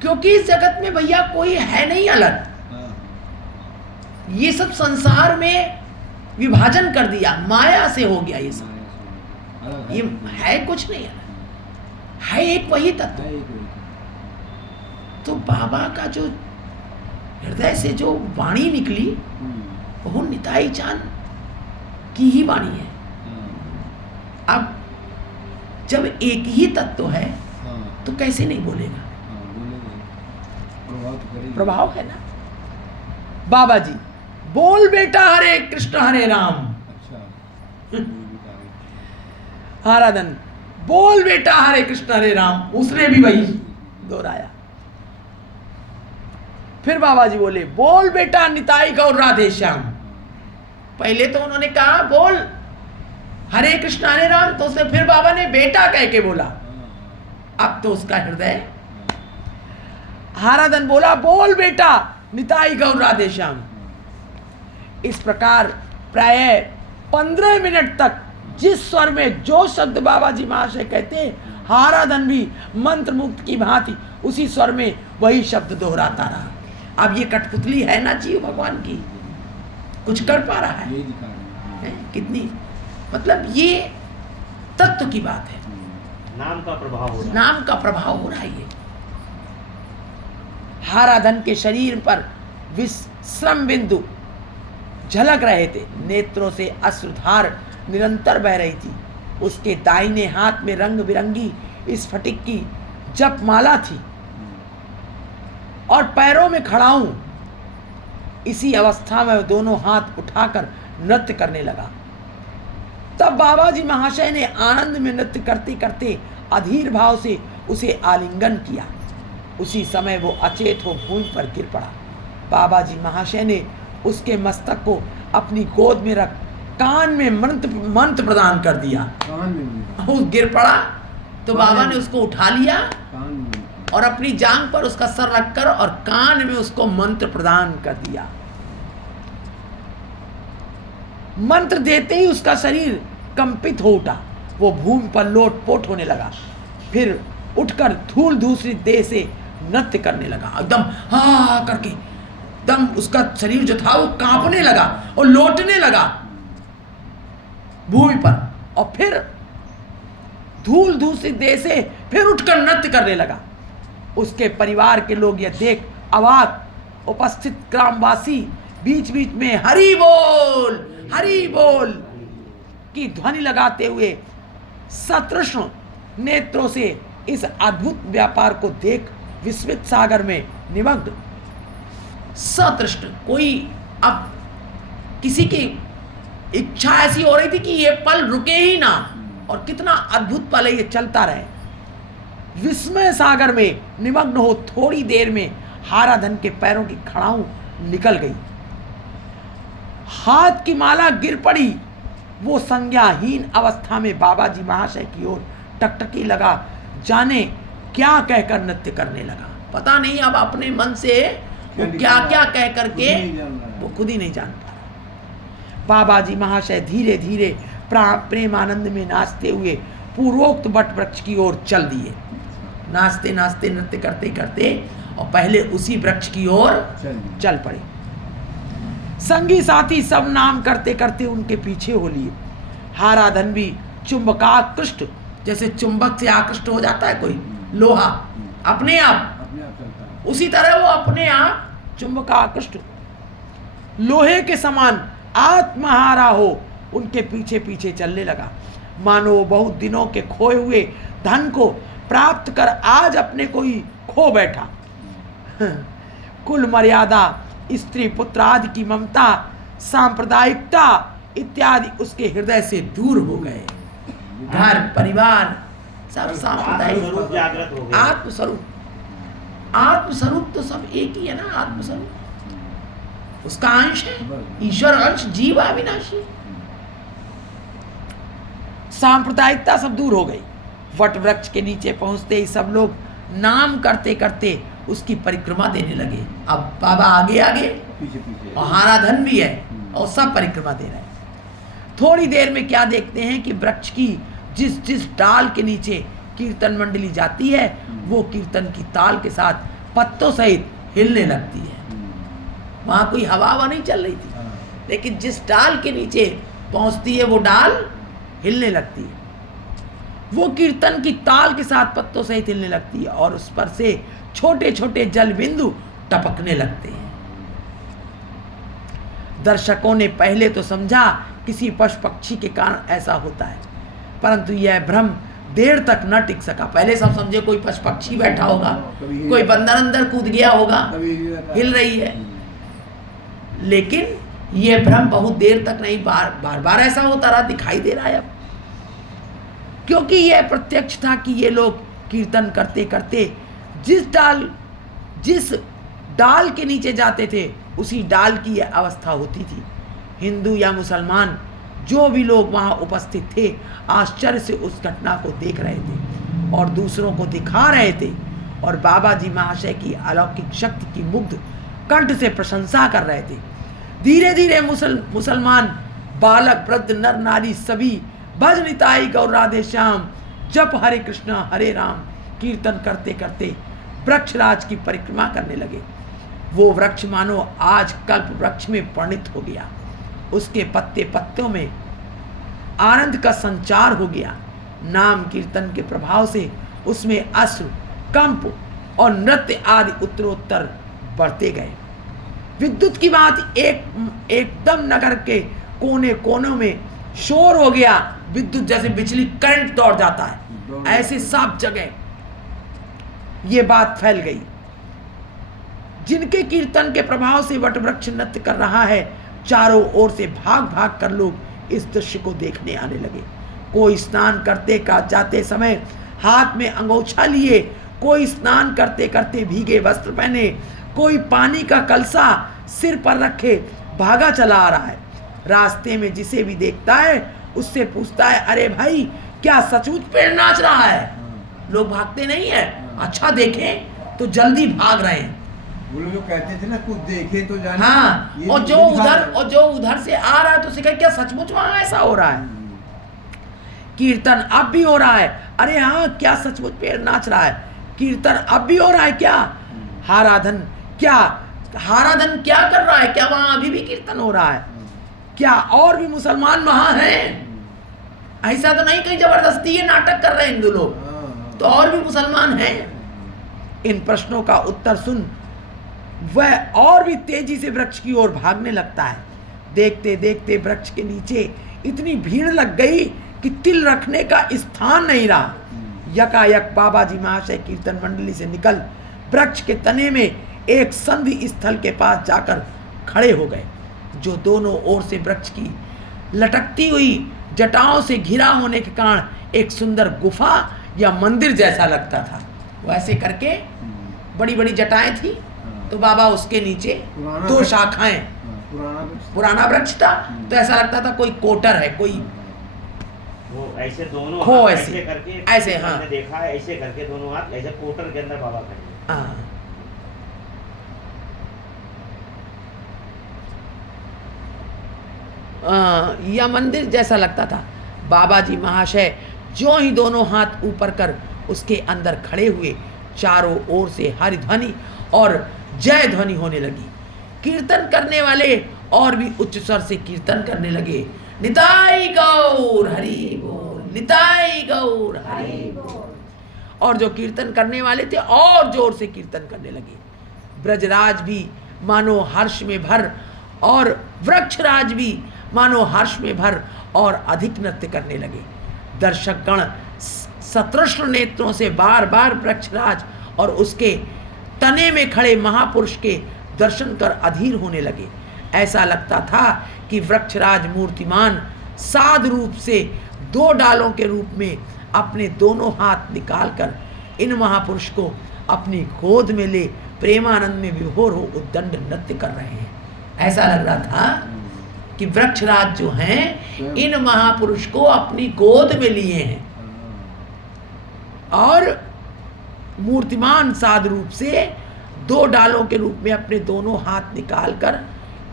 क्योंकि इस जगत में भैया कोई है नहीं अलग। ये सब संसार में विभाजन कर दिया, माया से हो गया ये सब। ये है कुछ नहीं अलग, है एक वही तत्व। तो बाबा का जो हृदय से जो वाणी निकली, वो निताई चांद की ही वाणी है। अब जब एक ही तत्व है तो कैसे नहीं बोलेगा? प्रभाव है ना। बाबा जी बोल बेटा हरे कृष्ण हरे राम। हाराधन बोल बेटा हरे कृष्ण हरे राम, उसने भी वही दोहराया। फिर बाबा जी बोले बोल बेटा निताई गौर राधे श्याम। पहले तो उन्होंने कहा बोल हरे कृष्ण हरे राम, तो उसने फिर बाबा ने बेटा कह के बोला। अब तो उसका हृदय, हाराधन बोला बोल बेटा निताई गौर राधे श्याम। इस प्रकार प्राय 15 मिनट तक जिस स्वर में जो शब्द बाबा जी महाशय कहते, हाराधन भी मंत्र मुक्त की भांति उसी स्वर में वही शब्द दोहराता रहा। अब ये कठपुतली है ना जीव भगवान की, कुछ कर पा रहा है? कितनी, मतलब ये तत्व की बात है। नाम का प्रभाव हो रहा है, नाम का प्रभाव हो रहा है। ये हाराधन के शरीर पर विश्रम बिंदु झलक रहे थे, नेत्रों से अश्रुधार निरंतर बह रही थी। उसके दाहिने हाथ में रंग बिरंगी स्फटिक की जप माला थी और पैरों में खड़ाऊं। इसी अवस्था में दोनों हाथ उठाकर नृत्य करने लगा। तब बाबा जी महाशय ने आनंद में नृत्य करते करते अधीर भाव से उसे आलिंगन किया। उसी समय वो अचेत हो भूमि पर गिर पड़ा। बाबा जी महाशय ने उसके मस्तक को अपनी गोद में रख कान में मंत्र प्रदान कर दिया। वो गिर पड़ा तो बाबा ने उसको उठा लिया और अपनी जांघ पर उसका सर रखकर और कान में उसको मंत्र प्रदान कर दिया। मंत्र देते ही उसका शरीर कंपित हो उठा। वो भूमि पर लोटपोट होने लगा, फिर उठकर धूल दूसरी देह से नृत्य करने लगा। एकदम हा करके एकदम उसका शरीर जो था वो कांपने लगा और लौटने लगा भूमि पर, और फिर धूल दूसरी देह से फिर उठकर नृत्य करने लगा। उसके परिवार के लोग यह देख अवाक, उपस्थित ग्रामवासी बीच बीच में हरि बोल की ध्वनि लगाते हुए सतृष्ण नेत्रों से इस अद्भुत व्यापार को देख विस्मित सागर में निमग्न। सतृष्ण, कोई अब किसी की इच्छा ऐसी हो रही थी कि ये पल रुके ही ना, और कितना अद्भुत पल है ये, चलता रहे। विस्मय सागर में निमग्न हो थोड़ी देर में हाराधन के पैरों की खड़ाऊ निकल गई। हाथ की माला गिर पड़ी। वो संज्ञाहीन अवस्था में बाबा जी महाशय की ओर टकटकी लगा, जाने क्या कहकर नृत्य करने लगा। पता नहीं अब अपने मन से वो क्या क्या कह करके वो खुद ही नहीं जान पा रहा। बाबा जी महाशय धीरे धीरे प्रेमानंद में नाचते हुए पूर्वोक्त वट वृक्ष की ओर चल दिए। नाचते नाचते नृत्य करते करते और पहले उसी वृक्ष की ओर चल पड़े। संगी साथी सब नाम करते करते उनके पीछे हो लिए। हाराधन भी चुंबकाकृष्ट, जैसे चुंबक से आकृष्ट हो जाता है कोई लोहा अपने आप, उसी तरह वो अपने आप चुंबकाकृष्ट लोहे के समान आत्महारा हो उनके पीछे पीछे चलने लगा। मानो बहुत दिनों के खोए हुए धन को प्राप्त कर आज अपने को ही खो बैठा। कुल मर्यादा, स्त्री पुत्र आदि की ममता, सांप्रदायिकता इत्यादि उसके हृदय से दूर हो गए। घर परिवार सब सांप्रदायिक जागृत हो गए। आत्मस्वरूप, आत्मस्वरूप तो सब एक ही है ना। आत्मस्वरूप उसका अंश है, ईश्वर अंश, जीव अविनाशी। सांप्रदायिकता सब दूर हो गई। वट वृक्ष के नीचे पहुंचते ही सब लोग नाम करते करते उसकी परिक्रमा देने लगे। अब बाबा आगे आगे और हाराधन भी है और सब परिक्रमा दे रहे हैं। थोड़ी देर में क्या देखते हैं कि वृक्ष की जिस जिस डाल के नीचे कीर्तन मंडली जाती है वो कीर्तन की ताल के साथ पत्तों सहित हिलने लगती है। वहां कोई हवा नहीं चल रही थी, लेकिन जिस डाल के नीचे पहुंचती है वो डाल हिलने लगती है। वो कीर्तन की ताल के साथ पत्तों सहित हिलने लगती है और उस पर से छोटे छोटे जल बिंदु टपकने लगते हैं। दर्शकों ने पहले तो समझा किसी पशु पक्षी के कारण ऐसा होता है, परंतु यह भ्रम देर तक न टिक सका। पहले सब समझे कोई पशु पक्षी बैठा होगा, कोई बंदर अंदर कूद गया होगा, हिल रही है। लेकिन यह भ्रम बहुत देर तक नहीं, बार बार ऐसा होता रहा, दिखाई दे रहा है अब। क्योंकि यह प्रत्यक्ष था कि ये लोग कीर्तन करते करते जिस डाल के नीचे जाते थे उसी डाल की यह अवस्था होती थी। हिंदू या मुसलमान जो भी लोग वहाँ उपस्थित थे आश्चर्य से उस घटना को देख रहे थे और दूसरों को दिखा रहे थे और बाबा जी महाशय की अलौकिक शक्ति की मुग्ध कंठ से प्रशंसा कर रहे थे। धीरे धीरे मुसलमान बालक वृद्ध नर नारी सभी भज निताई गौर राधे श्याम जप हरे कृष्णा हरे राम कीर्तन करते करते वृक्षराज की परिक्रमा करने लगे। वो वृक्ष मानो आज कल्प वृक्ष में परिणित हो गया। उसके पत्ते पत्तों में आनंद का संचार हो गया। नाम कीर्तन के प्रभाव से उसमें अश्रु, कंप और नृत्य आदि उत्तरोत्तर बढ़ते गए। विद्युत की बात एकदम नगर के कोने कोनों में शोर हो गया। विद्युत जैसे बिजली करंट दौड़ जाता है, ऐसे सब जगह ये बात फैल गई। जिनके कीर्तन के प्रभाव से वटवृक्ष नृत्य कर रहा है, चारों ओर से भाग भाग कर लोग इस दृश्य को देखने आने लगे। कोई स्नान करते का जाते समय हाथ में अंगोछा लिए, कोई स्नान करते करते भीगे वस्त्र पहने, कोई पानी का कलसा सिर पर रखे भागा चला आ रहा है। रास्ते में जिसे भी देखता है उससे पूछता है, अरे भाई क्या सचमुच पेड़ नाच रहा है? लोग भागते नहीं है, अच्छा देखें तो जल्दी भाग रहे हैं। वो लोग कहते थे ना कुछ देखे तो जाने। हाँ, और जो उधर से आ रहा है तो उसे कहे क्या सचमुच वहां ऐसा हो रहा है? कीर्तन अब भी हो रहा है, अरे हाँ क्या सचमुच पेड़ नाच रहा है? कीर्तन अब भी हो रहा है क्या? हाराधन क्या कर रहा है? क्या वहां अभी भी कीर्तन हो रहा है? क्या और भी मुसलमान वहां हैं? ऐसा तो नहीं कहीं जबरदस्ती ये नाटक कर रहे हैं हिंदू लोग, तो और भी मुसलमान हैं। इन प्रश्नों का उत्तर सुन वह और भी तेजी से वृक्ष की ओर भागने लगता है। देखते देखते वृक्ष के नीचे इतनी भीड़ लग गई कि तिल रखने का स्थान नहीं रहा। यकायक बाबा जी महाशय कीर्तन मंडली से निकल वृक्ष के तने में एक संधि स्थल के पास जाकर खड़े हो गए, जो दोनों ओर से वृक्ष की लटकती हुई जटाओं से घिरा होने के कारण एक सुंदर गुफा या मंदिर जैसा लगता था। वैसे करके बड़ी बड़ी जटाएं थी, तो बाबा उसके नीचे दो शाखाएं, पुराना वृक्ष था, तो ऐसा लगता था कोई कोटर है, कोई वो ऐसे दोनों खो हाथ ऐसे करके ऐसे, हाँ हमने देखा है, ऐसे करके दोनों हाथ ऐसे कोटर के अंदर बाबा खड़े। या मंदिर जैसा लगता था। बाबा जी महाशय जो ही दोनों हाथ ऊपर कर उसके अंदर खड़े हुए, चारों ओर से हरि ध्वनि और जय ध्वनि होने लगी। कीर्तन करने वाले और भी उच्च स्वर से कीर्तन करने लगे, निताई गौर हरि बोल, निताई गौर हरि बोल। और जो कीर्तन करने वाले थे और जोर से कीर्तन करने लगे। ब्रजराज भी मानो हर्ष में भर और वृक्षराज भी मानो हर्ष में भर और अधिक नृत्य करने लगे। दर्शकगण सतृष्ण नेत्रों से बार बार वृक्षराज और उसके तने में खड़े महापुरुष के दर्शन कर अधीर होने लगे। ऐसा लगता था कि वृक्षराज मूर्तिमान साध रूप से 2 डालों के रूप में अपने दोनों हाथ निकालकर इन महापुरुष को अपनी गोद में ले प्रेमानंद में विभोर हो उद्दंड नृत्य कर रहे हैं। ऐसा लग रहा था कि वृक्षराज जो हैं इन महापुरुष को अपनी गोद में लिए हैं और मूर्तिमान साध रूप से 2 डालों के रूप में अपने दोनों हाथ निकालकर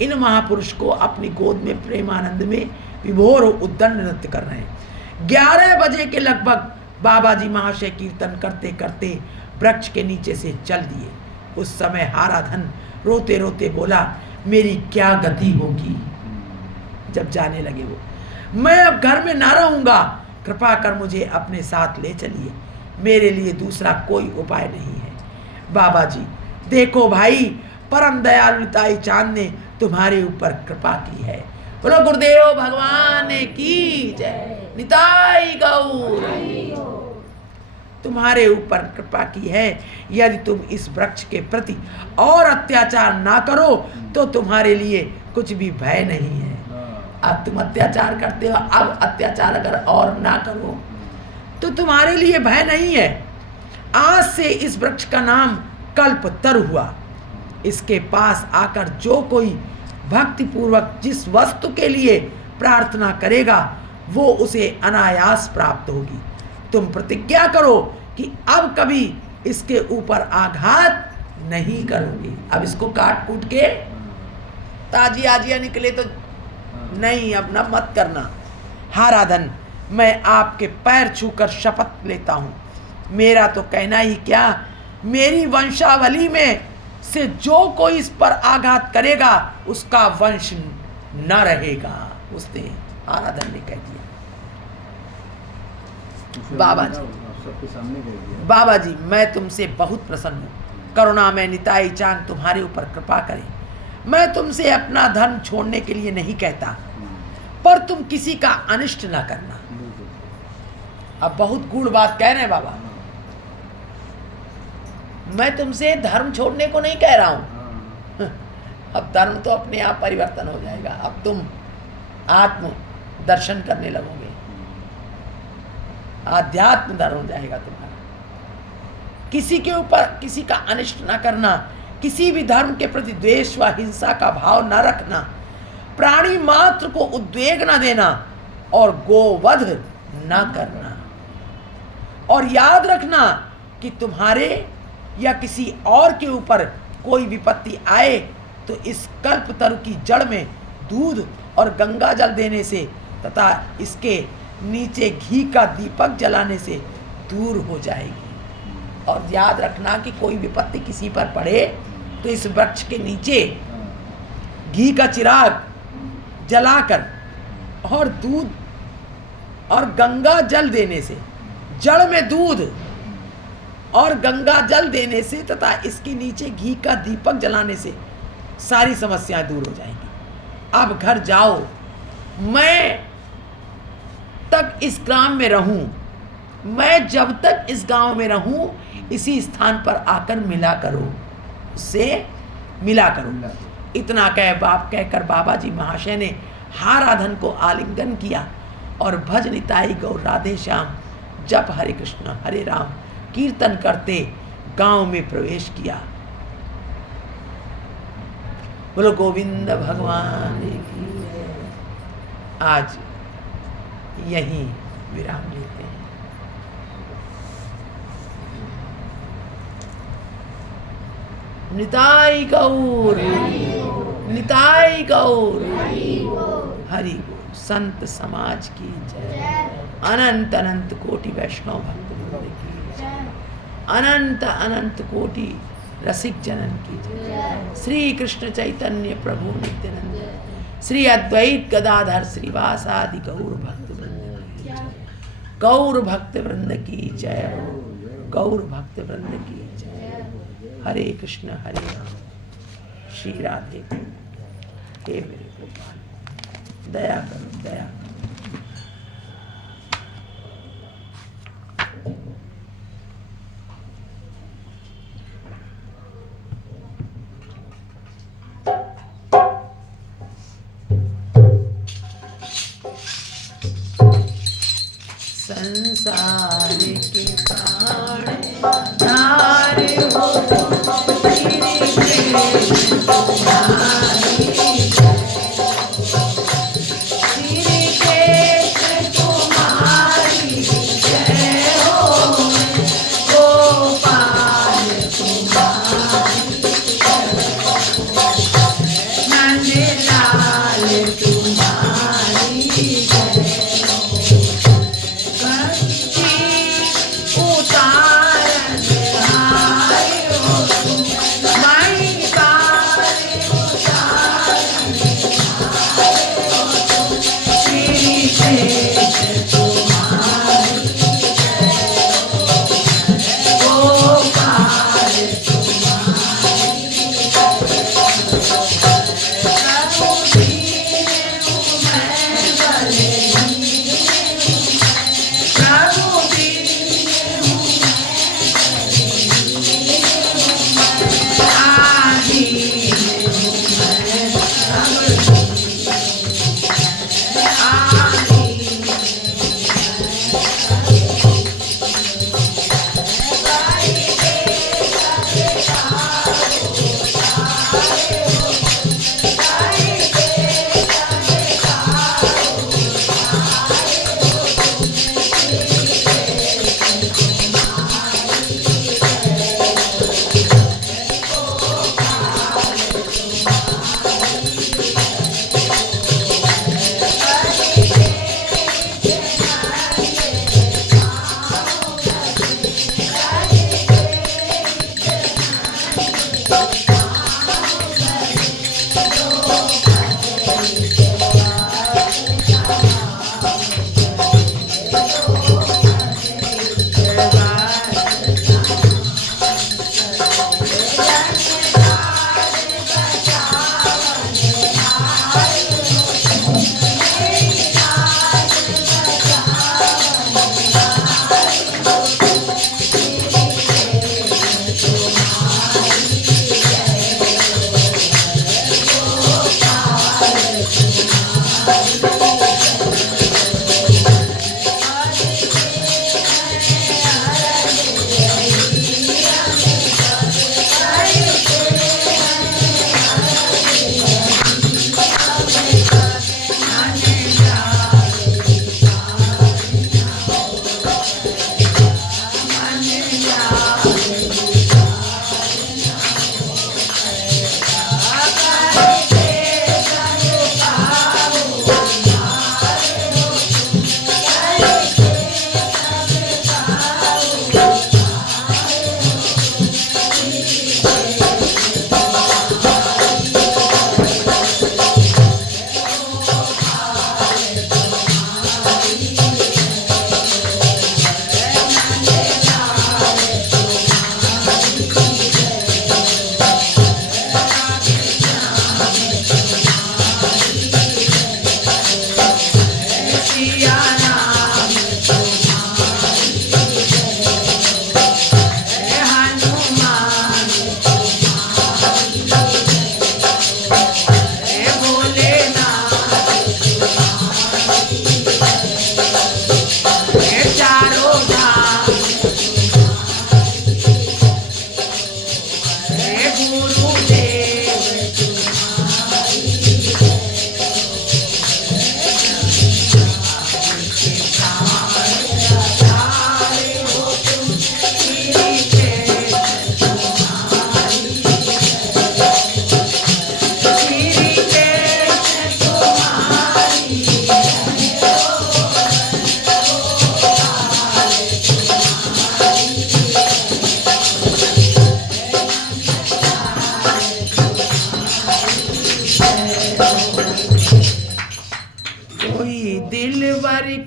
इन महापुरुष को अपनी गोद में प्रेमानंद में विभोर हो उद्दंड नृत्य कर रहे हैं। 11 बजे के लगभग बाबा जी महाशय कीर्तन करते करते वृक्ष के नीचे से चल दिए। उस समय हाराधन रोते रोते बोला, मेरी क्या गति होगी। जब जाने लगे वो, मैं अब घर में ना रहूंगा, कृपा कर मुझे अपने साथ ले चलिए, मेरे लिए दूसरा कोई उपाय नहीं है। बाबा जी, देखो भाई, परम दयालु निताई चांद ने तुम्हारे ऊपर कृपा की है। बोलो गुरुदेव भगवान की जय, निताई गौर तुम्हारे ऊपर कृपा की है। यदि तुम इस वृक्ष के प्रति और अत्याचार ना करो तो तुम्हारे लिए कुछ भी भय नहीं है। अब तुम अत्याचार करते हो, अब अत्याचार अगर और ना करो तो तुम्हारे लिए भय नहीं है। आज से इस वृक्ष का नाम कल्पतरु हुआ। इसके पास आकर जो कोई भक्ति पूर्वक जिस वस्तु के लिए प्रार्थना करेगा वो उसे अनायास प्राप्त होगी। तुम प्रतिज्ञा करो कि अब कभी इसके ऊपर आघात नहीं करोगे। अब इसको काट कूट के ताजी आजिया निकले तो नहीं, अब न मत करना। हाराधन, मैं आपके पैर छूकर शपथ लेता हूँ, मेरा तो कहना ही क्या, मेरी वंशावली में से जो कोई इस पर आघात करेगा उसका वंश न रहेगा। उसने हाराधन ने कह दिया। बाबा जी, बाबा जी, मैं तुमसे बहुत प्रसन्न हूँ, करुणा में निताई चांद तुम्हारे ऊपर कृपा करे। मैं तुमसे अपना धन छोड़ने के लिए नहीं कहता, पर तुम किसी का अनिष्ट ना करना। अब बहुत गूढ़ बात कह रहे हैं बाबा। मैं तुमसे धर्म छोड़ने को नहीं कह रहा हूं। अब धर्म तो अपने आप परिवर्तन हो जाएगा। अब तुम आत्म दर्शन करने लगोगे, आध्यात्म धर्म हो जाएगा तुम्हारा। किसी के ऊपर किसी का अनिष्ट ना करना, किसी भी धर्म के प्रति द्वेष व हिंसा का भाव न रखना, प्राणी मात्र को उद्वेग न देना और गोवध न करना। और याद रखना कि तुम्हारे या किसी और के ऊपर कोई विपत्ति आए तो इस कल्पतरु की जड़ में दूध और गंगा जल देने से तथा इसके नीचे घी का दीपक जलाने से दूर हो जाएगी। और याद रखना कि कोई विपत्ति किसी पर पड़े तो इस वृक्ष के नीचे घी का चिराग जलाकर और दूध और गंगा जल देने से, जड़ में दूध और गंगा जल देने से तथा इसके नीचे घी का दीपक जलाने से सारी समस्याएं दूर हो जाएंगी। अब घर जाओ, मैं तक इस ग्राम में रहूं, मैं जब तक इस गांव में रहूं इसी स्थान पर आकर मिला करो, उससे मिला करो। इतना कहकर बाबा जी महाशय ने हाराधन को आलिंगन किया और भज निताई गौर राधे श्याम जप हरे कृष्ण हरे राम कीर्तन करते गांव में प्रवेश किया। बोलो गोविंद भगवान की। आज यहीं विराम लेते हैं। निताई गौर, निताई गौर, हरि बोल। संत समाज की जय। अनंत अनंत कोटि वैष्णव भक्त वृंद की जय। अनंत अनंत कोटि रसिक जनन की जय। श्री कृष्ण चैतन्य प्रभु नित्यानंद, श्री अद्वैत गदाधर श्रीवासादि गौर भक्त वृंद की जय। गौर भक्त वृंद की जय। गौर भक्त वृंद की जय। हरे कृष्ण हरे राम, श्री राधे। हे मेरे गोपाल, दया करो, दया करो। संसार के प्राण धार हो,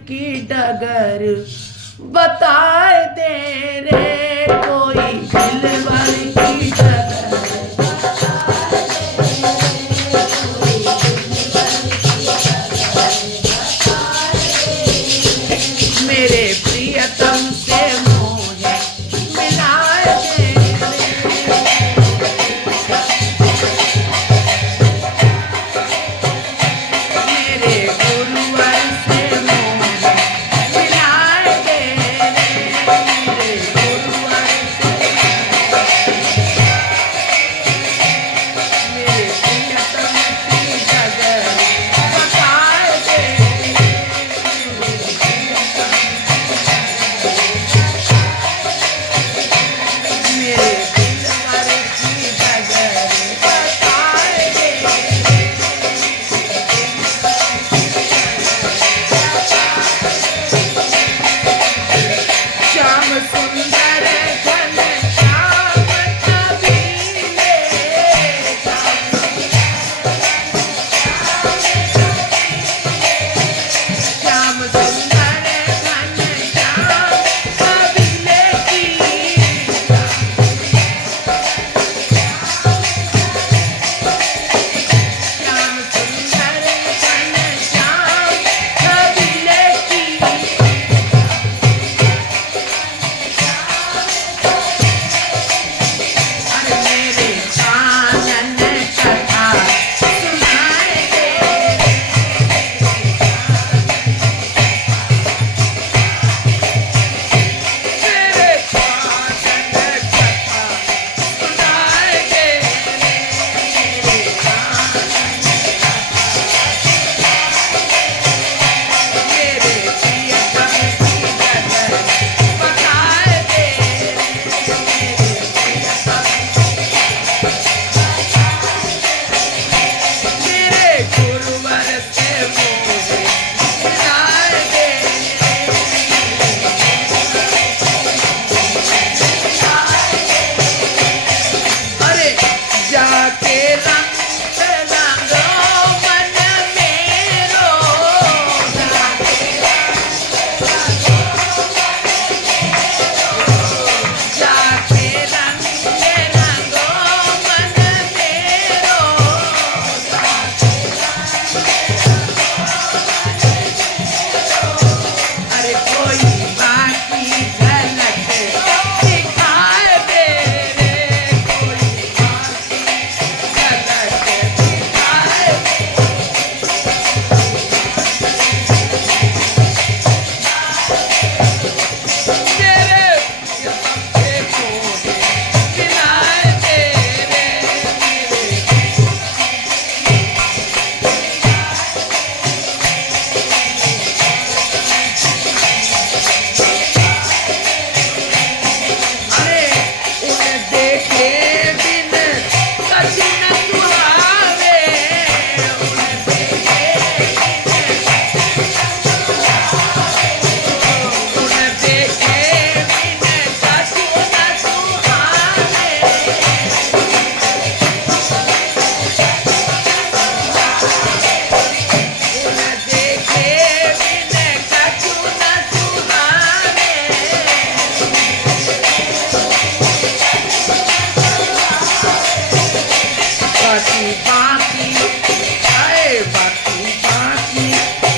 की डगर बताए दे रे, कोई दिलबर की डगर। मेरे प्रियतम से मोहे मिलाए दे रे, मेरे गुरुवर से मोहे मिलाए दे रे, मेरे गुरुवर से, मेरे प्रियतम की डगर बताए दे रे, मेरे दिलबर की डगर बताए दे रे। श्याम सुंदर घन श्याम कबीले, श्याम सुंदर घन श्याम कबीले की, श्याम सुंदर घन श्याम कबीले की, अरे मेरे कानन कथा सुनाए दे रे, मेरे कानन कथा सुनाए दे रे, मेरे कानन, मेरे प्रियतम की डगर बताए दे रे, मेरे प्रियतम, मेरे गुरुवर से मोहे मिलाए दे रे, अरे जाके रंग रंगो मन मेरो, जाके रंग रंगो मन मेरो, अरे कोई बाकी झलक दिखाए दे रे, कोई बाकी झलक दिखाए दे, तेरे प्रियतम से मोहे मिलाए दे रे, मेरे, अरे उन देखे बिन कछु न सुहावे, उन देखे बिन, उन देखे बिन कछु न सुहावे, उन देखे बिन कछु न सुहावे, बाकी बाकी आए, बाकी बाकी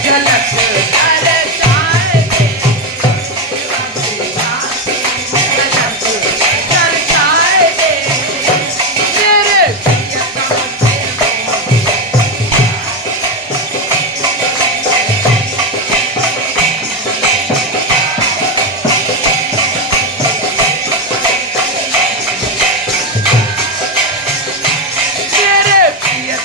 झलक दर्शाए दे, बाकी बाकी झलक दर्शाए दे, मेरे प्रियतम से मोहे, मेरे प्रियतम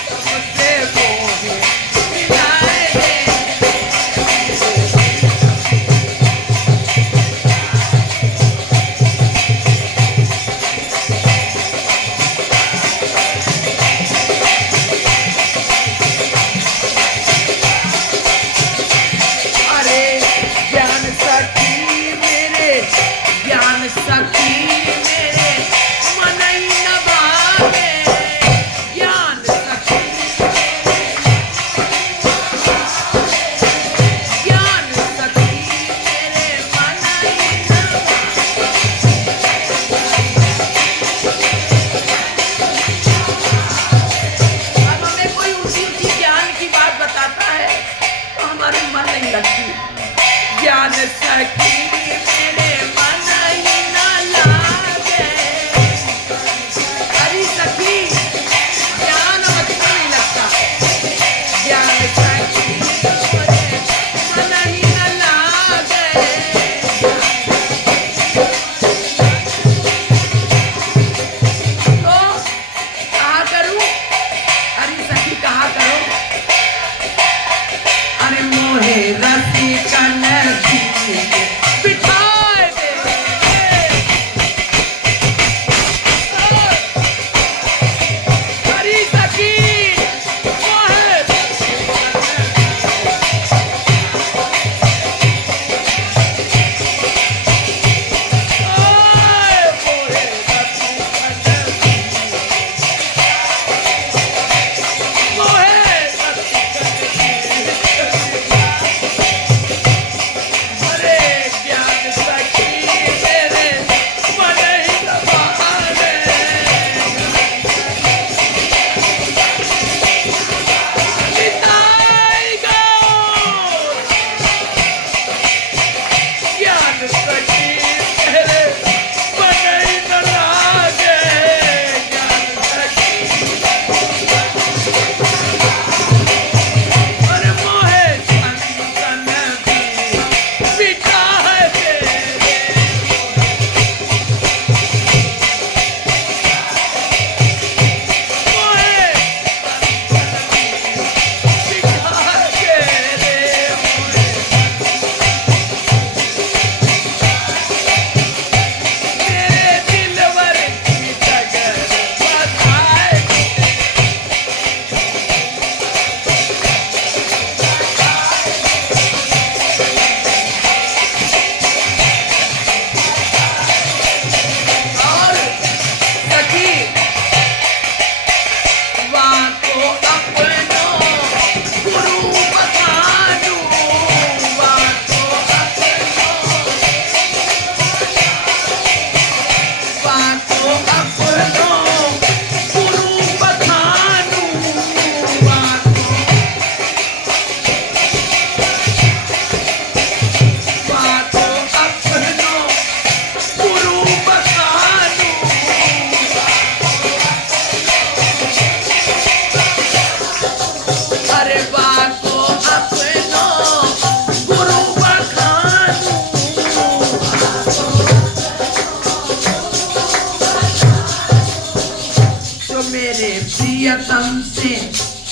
मेरे प्रियतम से,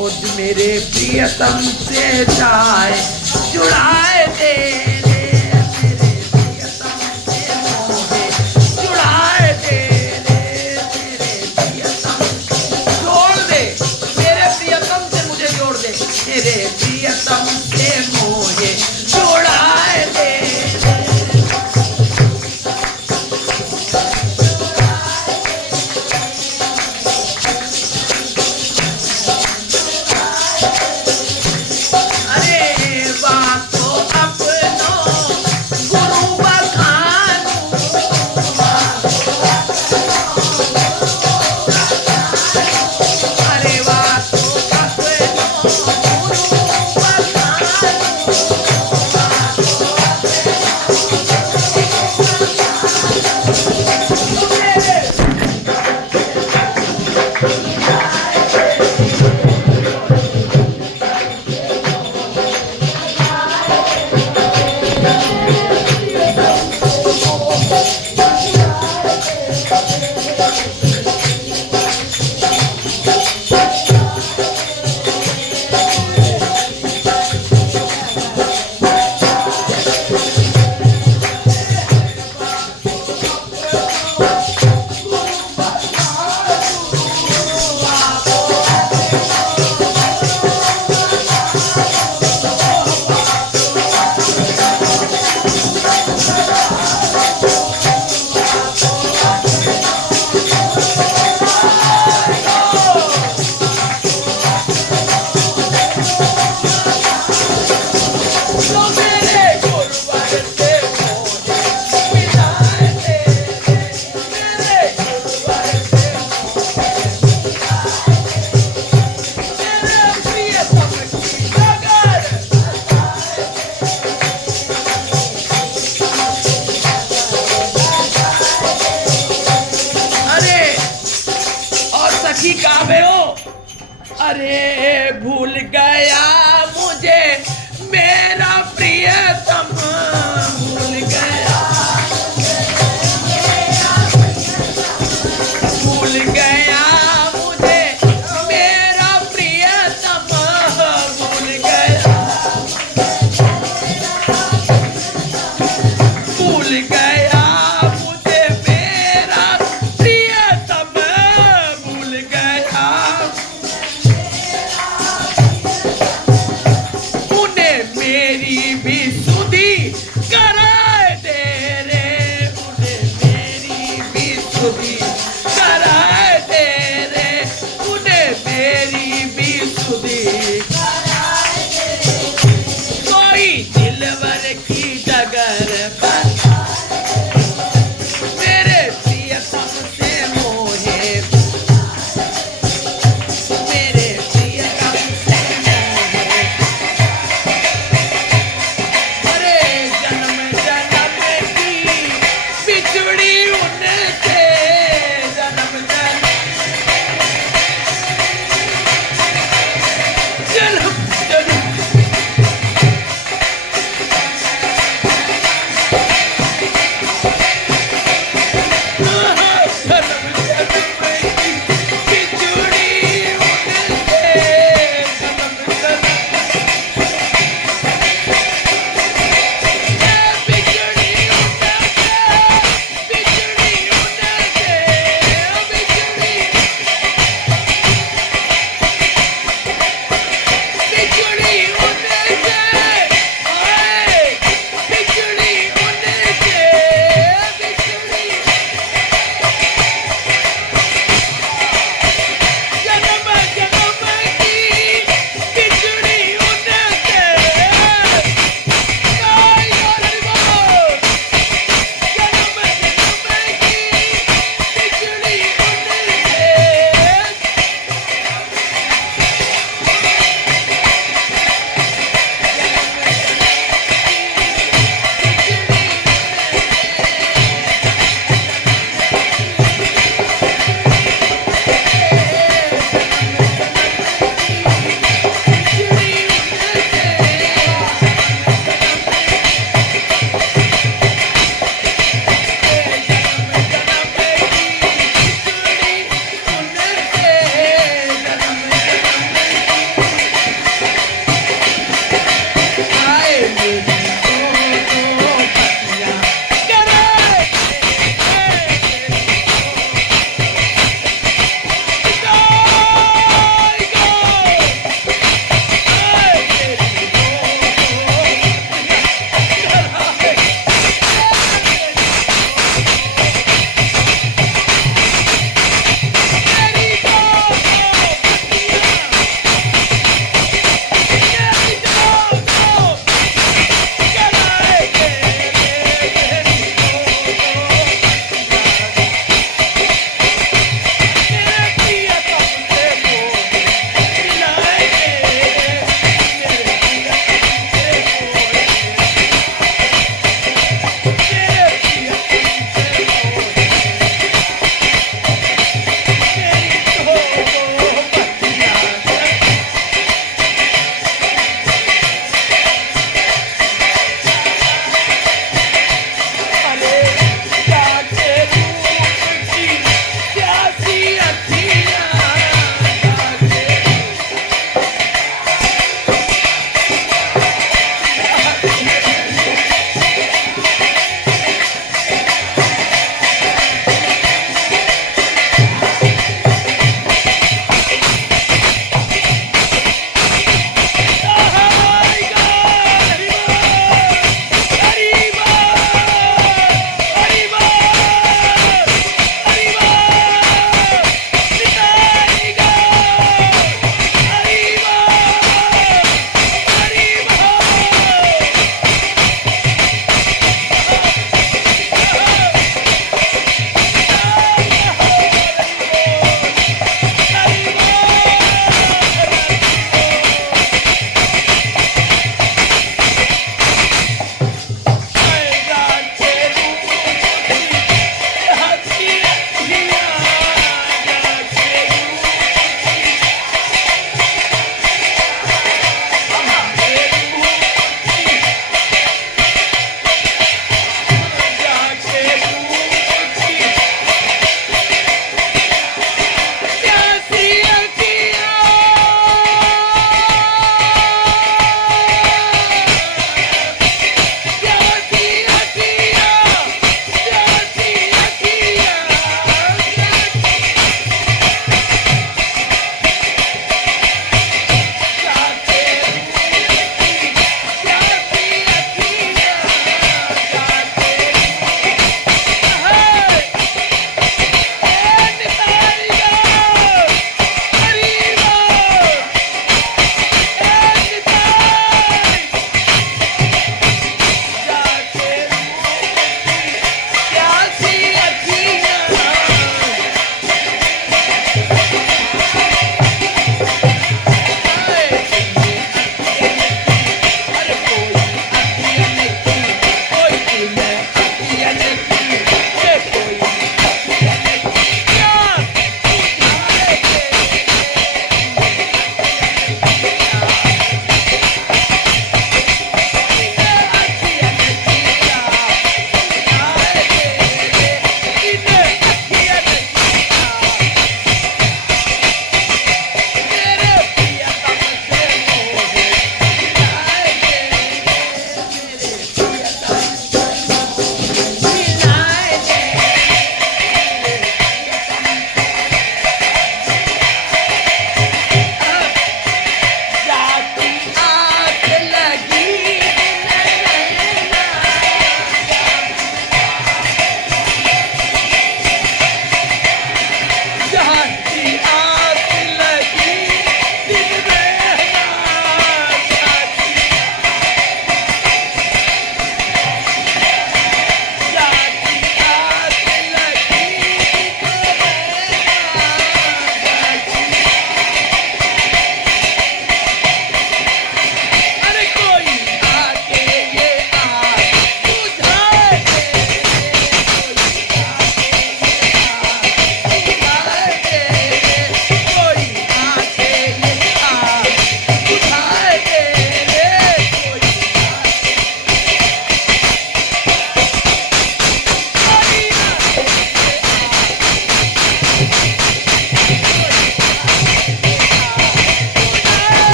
ओ मेरे प्रियतम से जाए जुड़ाए दे रे, मेरे प्रियतम से मोहे जुड़ाए दे रे, मेरे प्रियतम जोड़ दे, मेरे प्रियतम से मुझे जोड़ दे, मेरे प्रियतम से मोहे जुड़ाए दे रे। अरे भूल गया मुझे मेरा प्रियतम, भूल गया, भूल गया मुझे मेरा प्रियतम, भूल गया, भूल गया मुझे मेरा प्रियतम, भूल गया, मेरी भी सुधि कराए दे रे, उन्हें मेरी भी सुधि कराए दे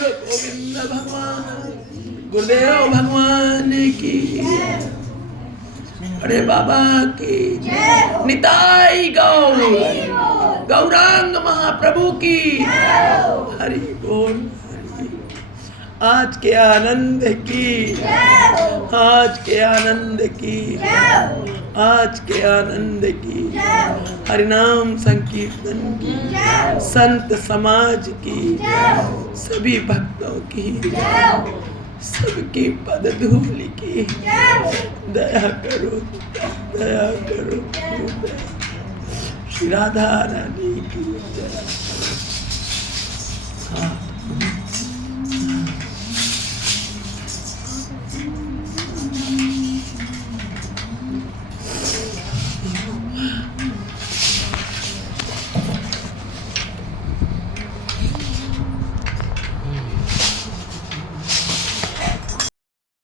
गोविंद भगवान, गुरुदेव भगवान की, अरे बाबा की, निताई गौर, गौरांग महाप्रभु की, हरि बोल। आज के आनंद की, आज के आनंद की, आज के आनंद की, हरिनाम संकीर्तन की, संत समाज की, सभी भक्तों की, सबकी पद धूल की, दया करो, दया करो, श्री राधा रानी की जय।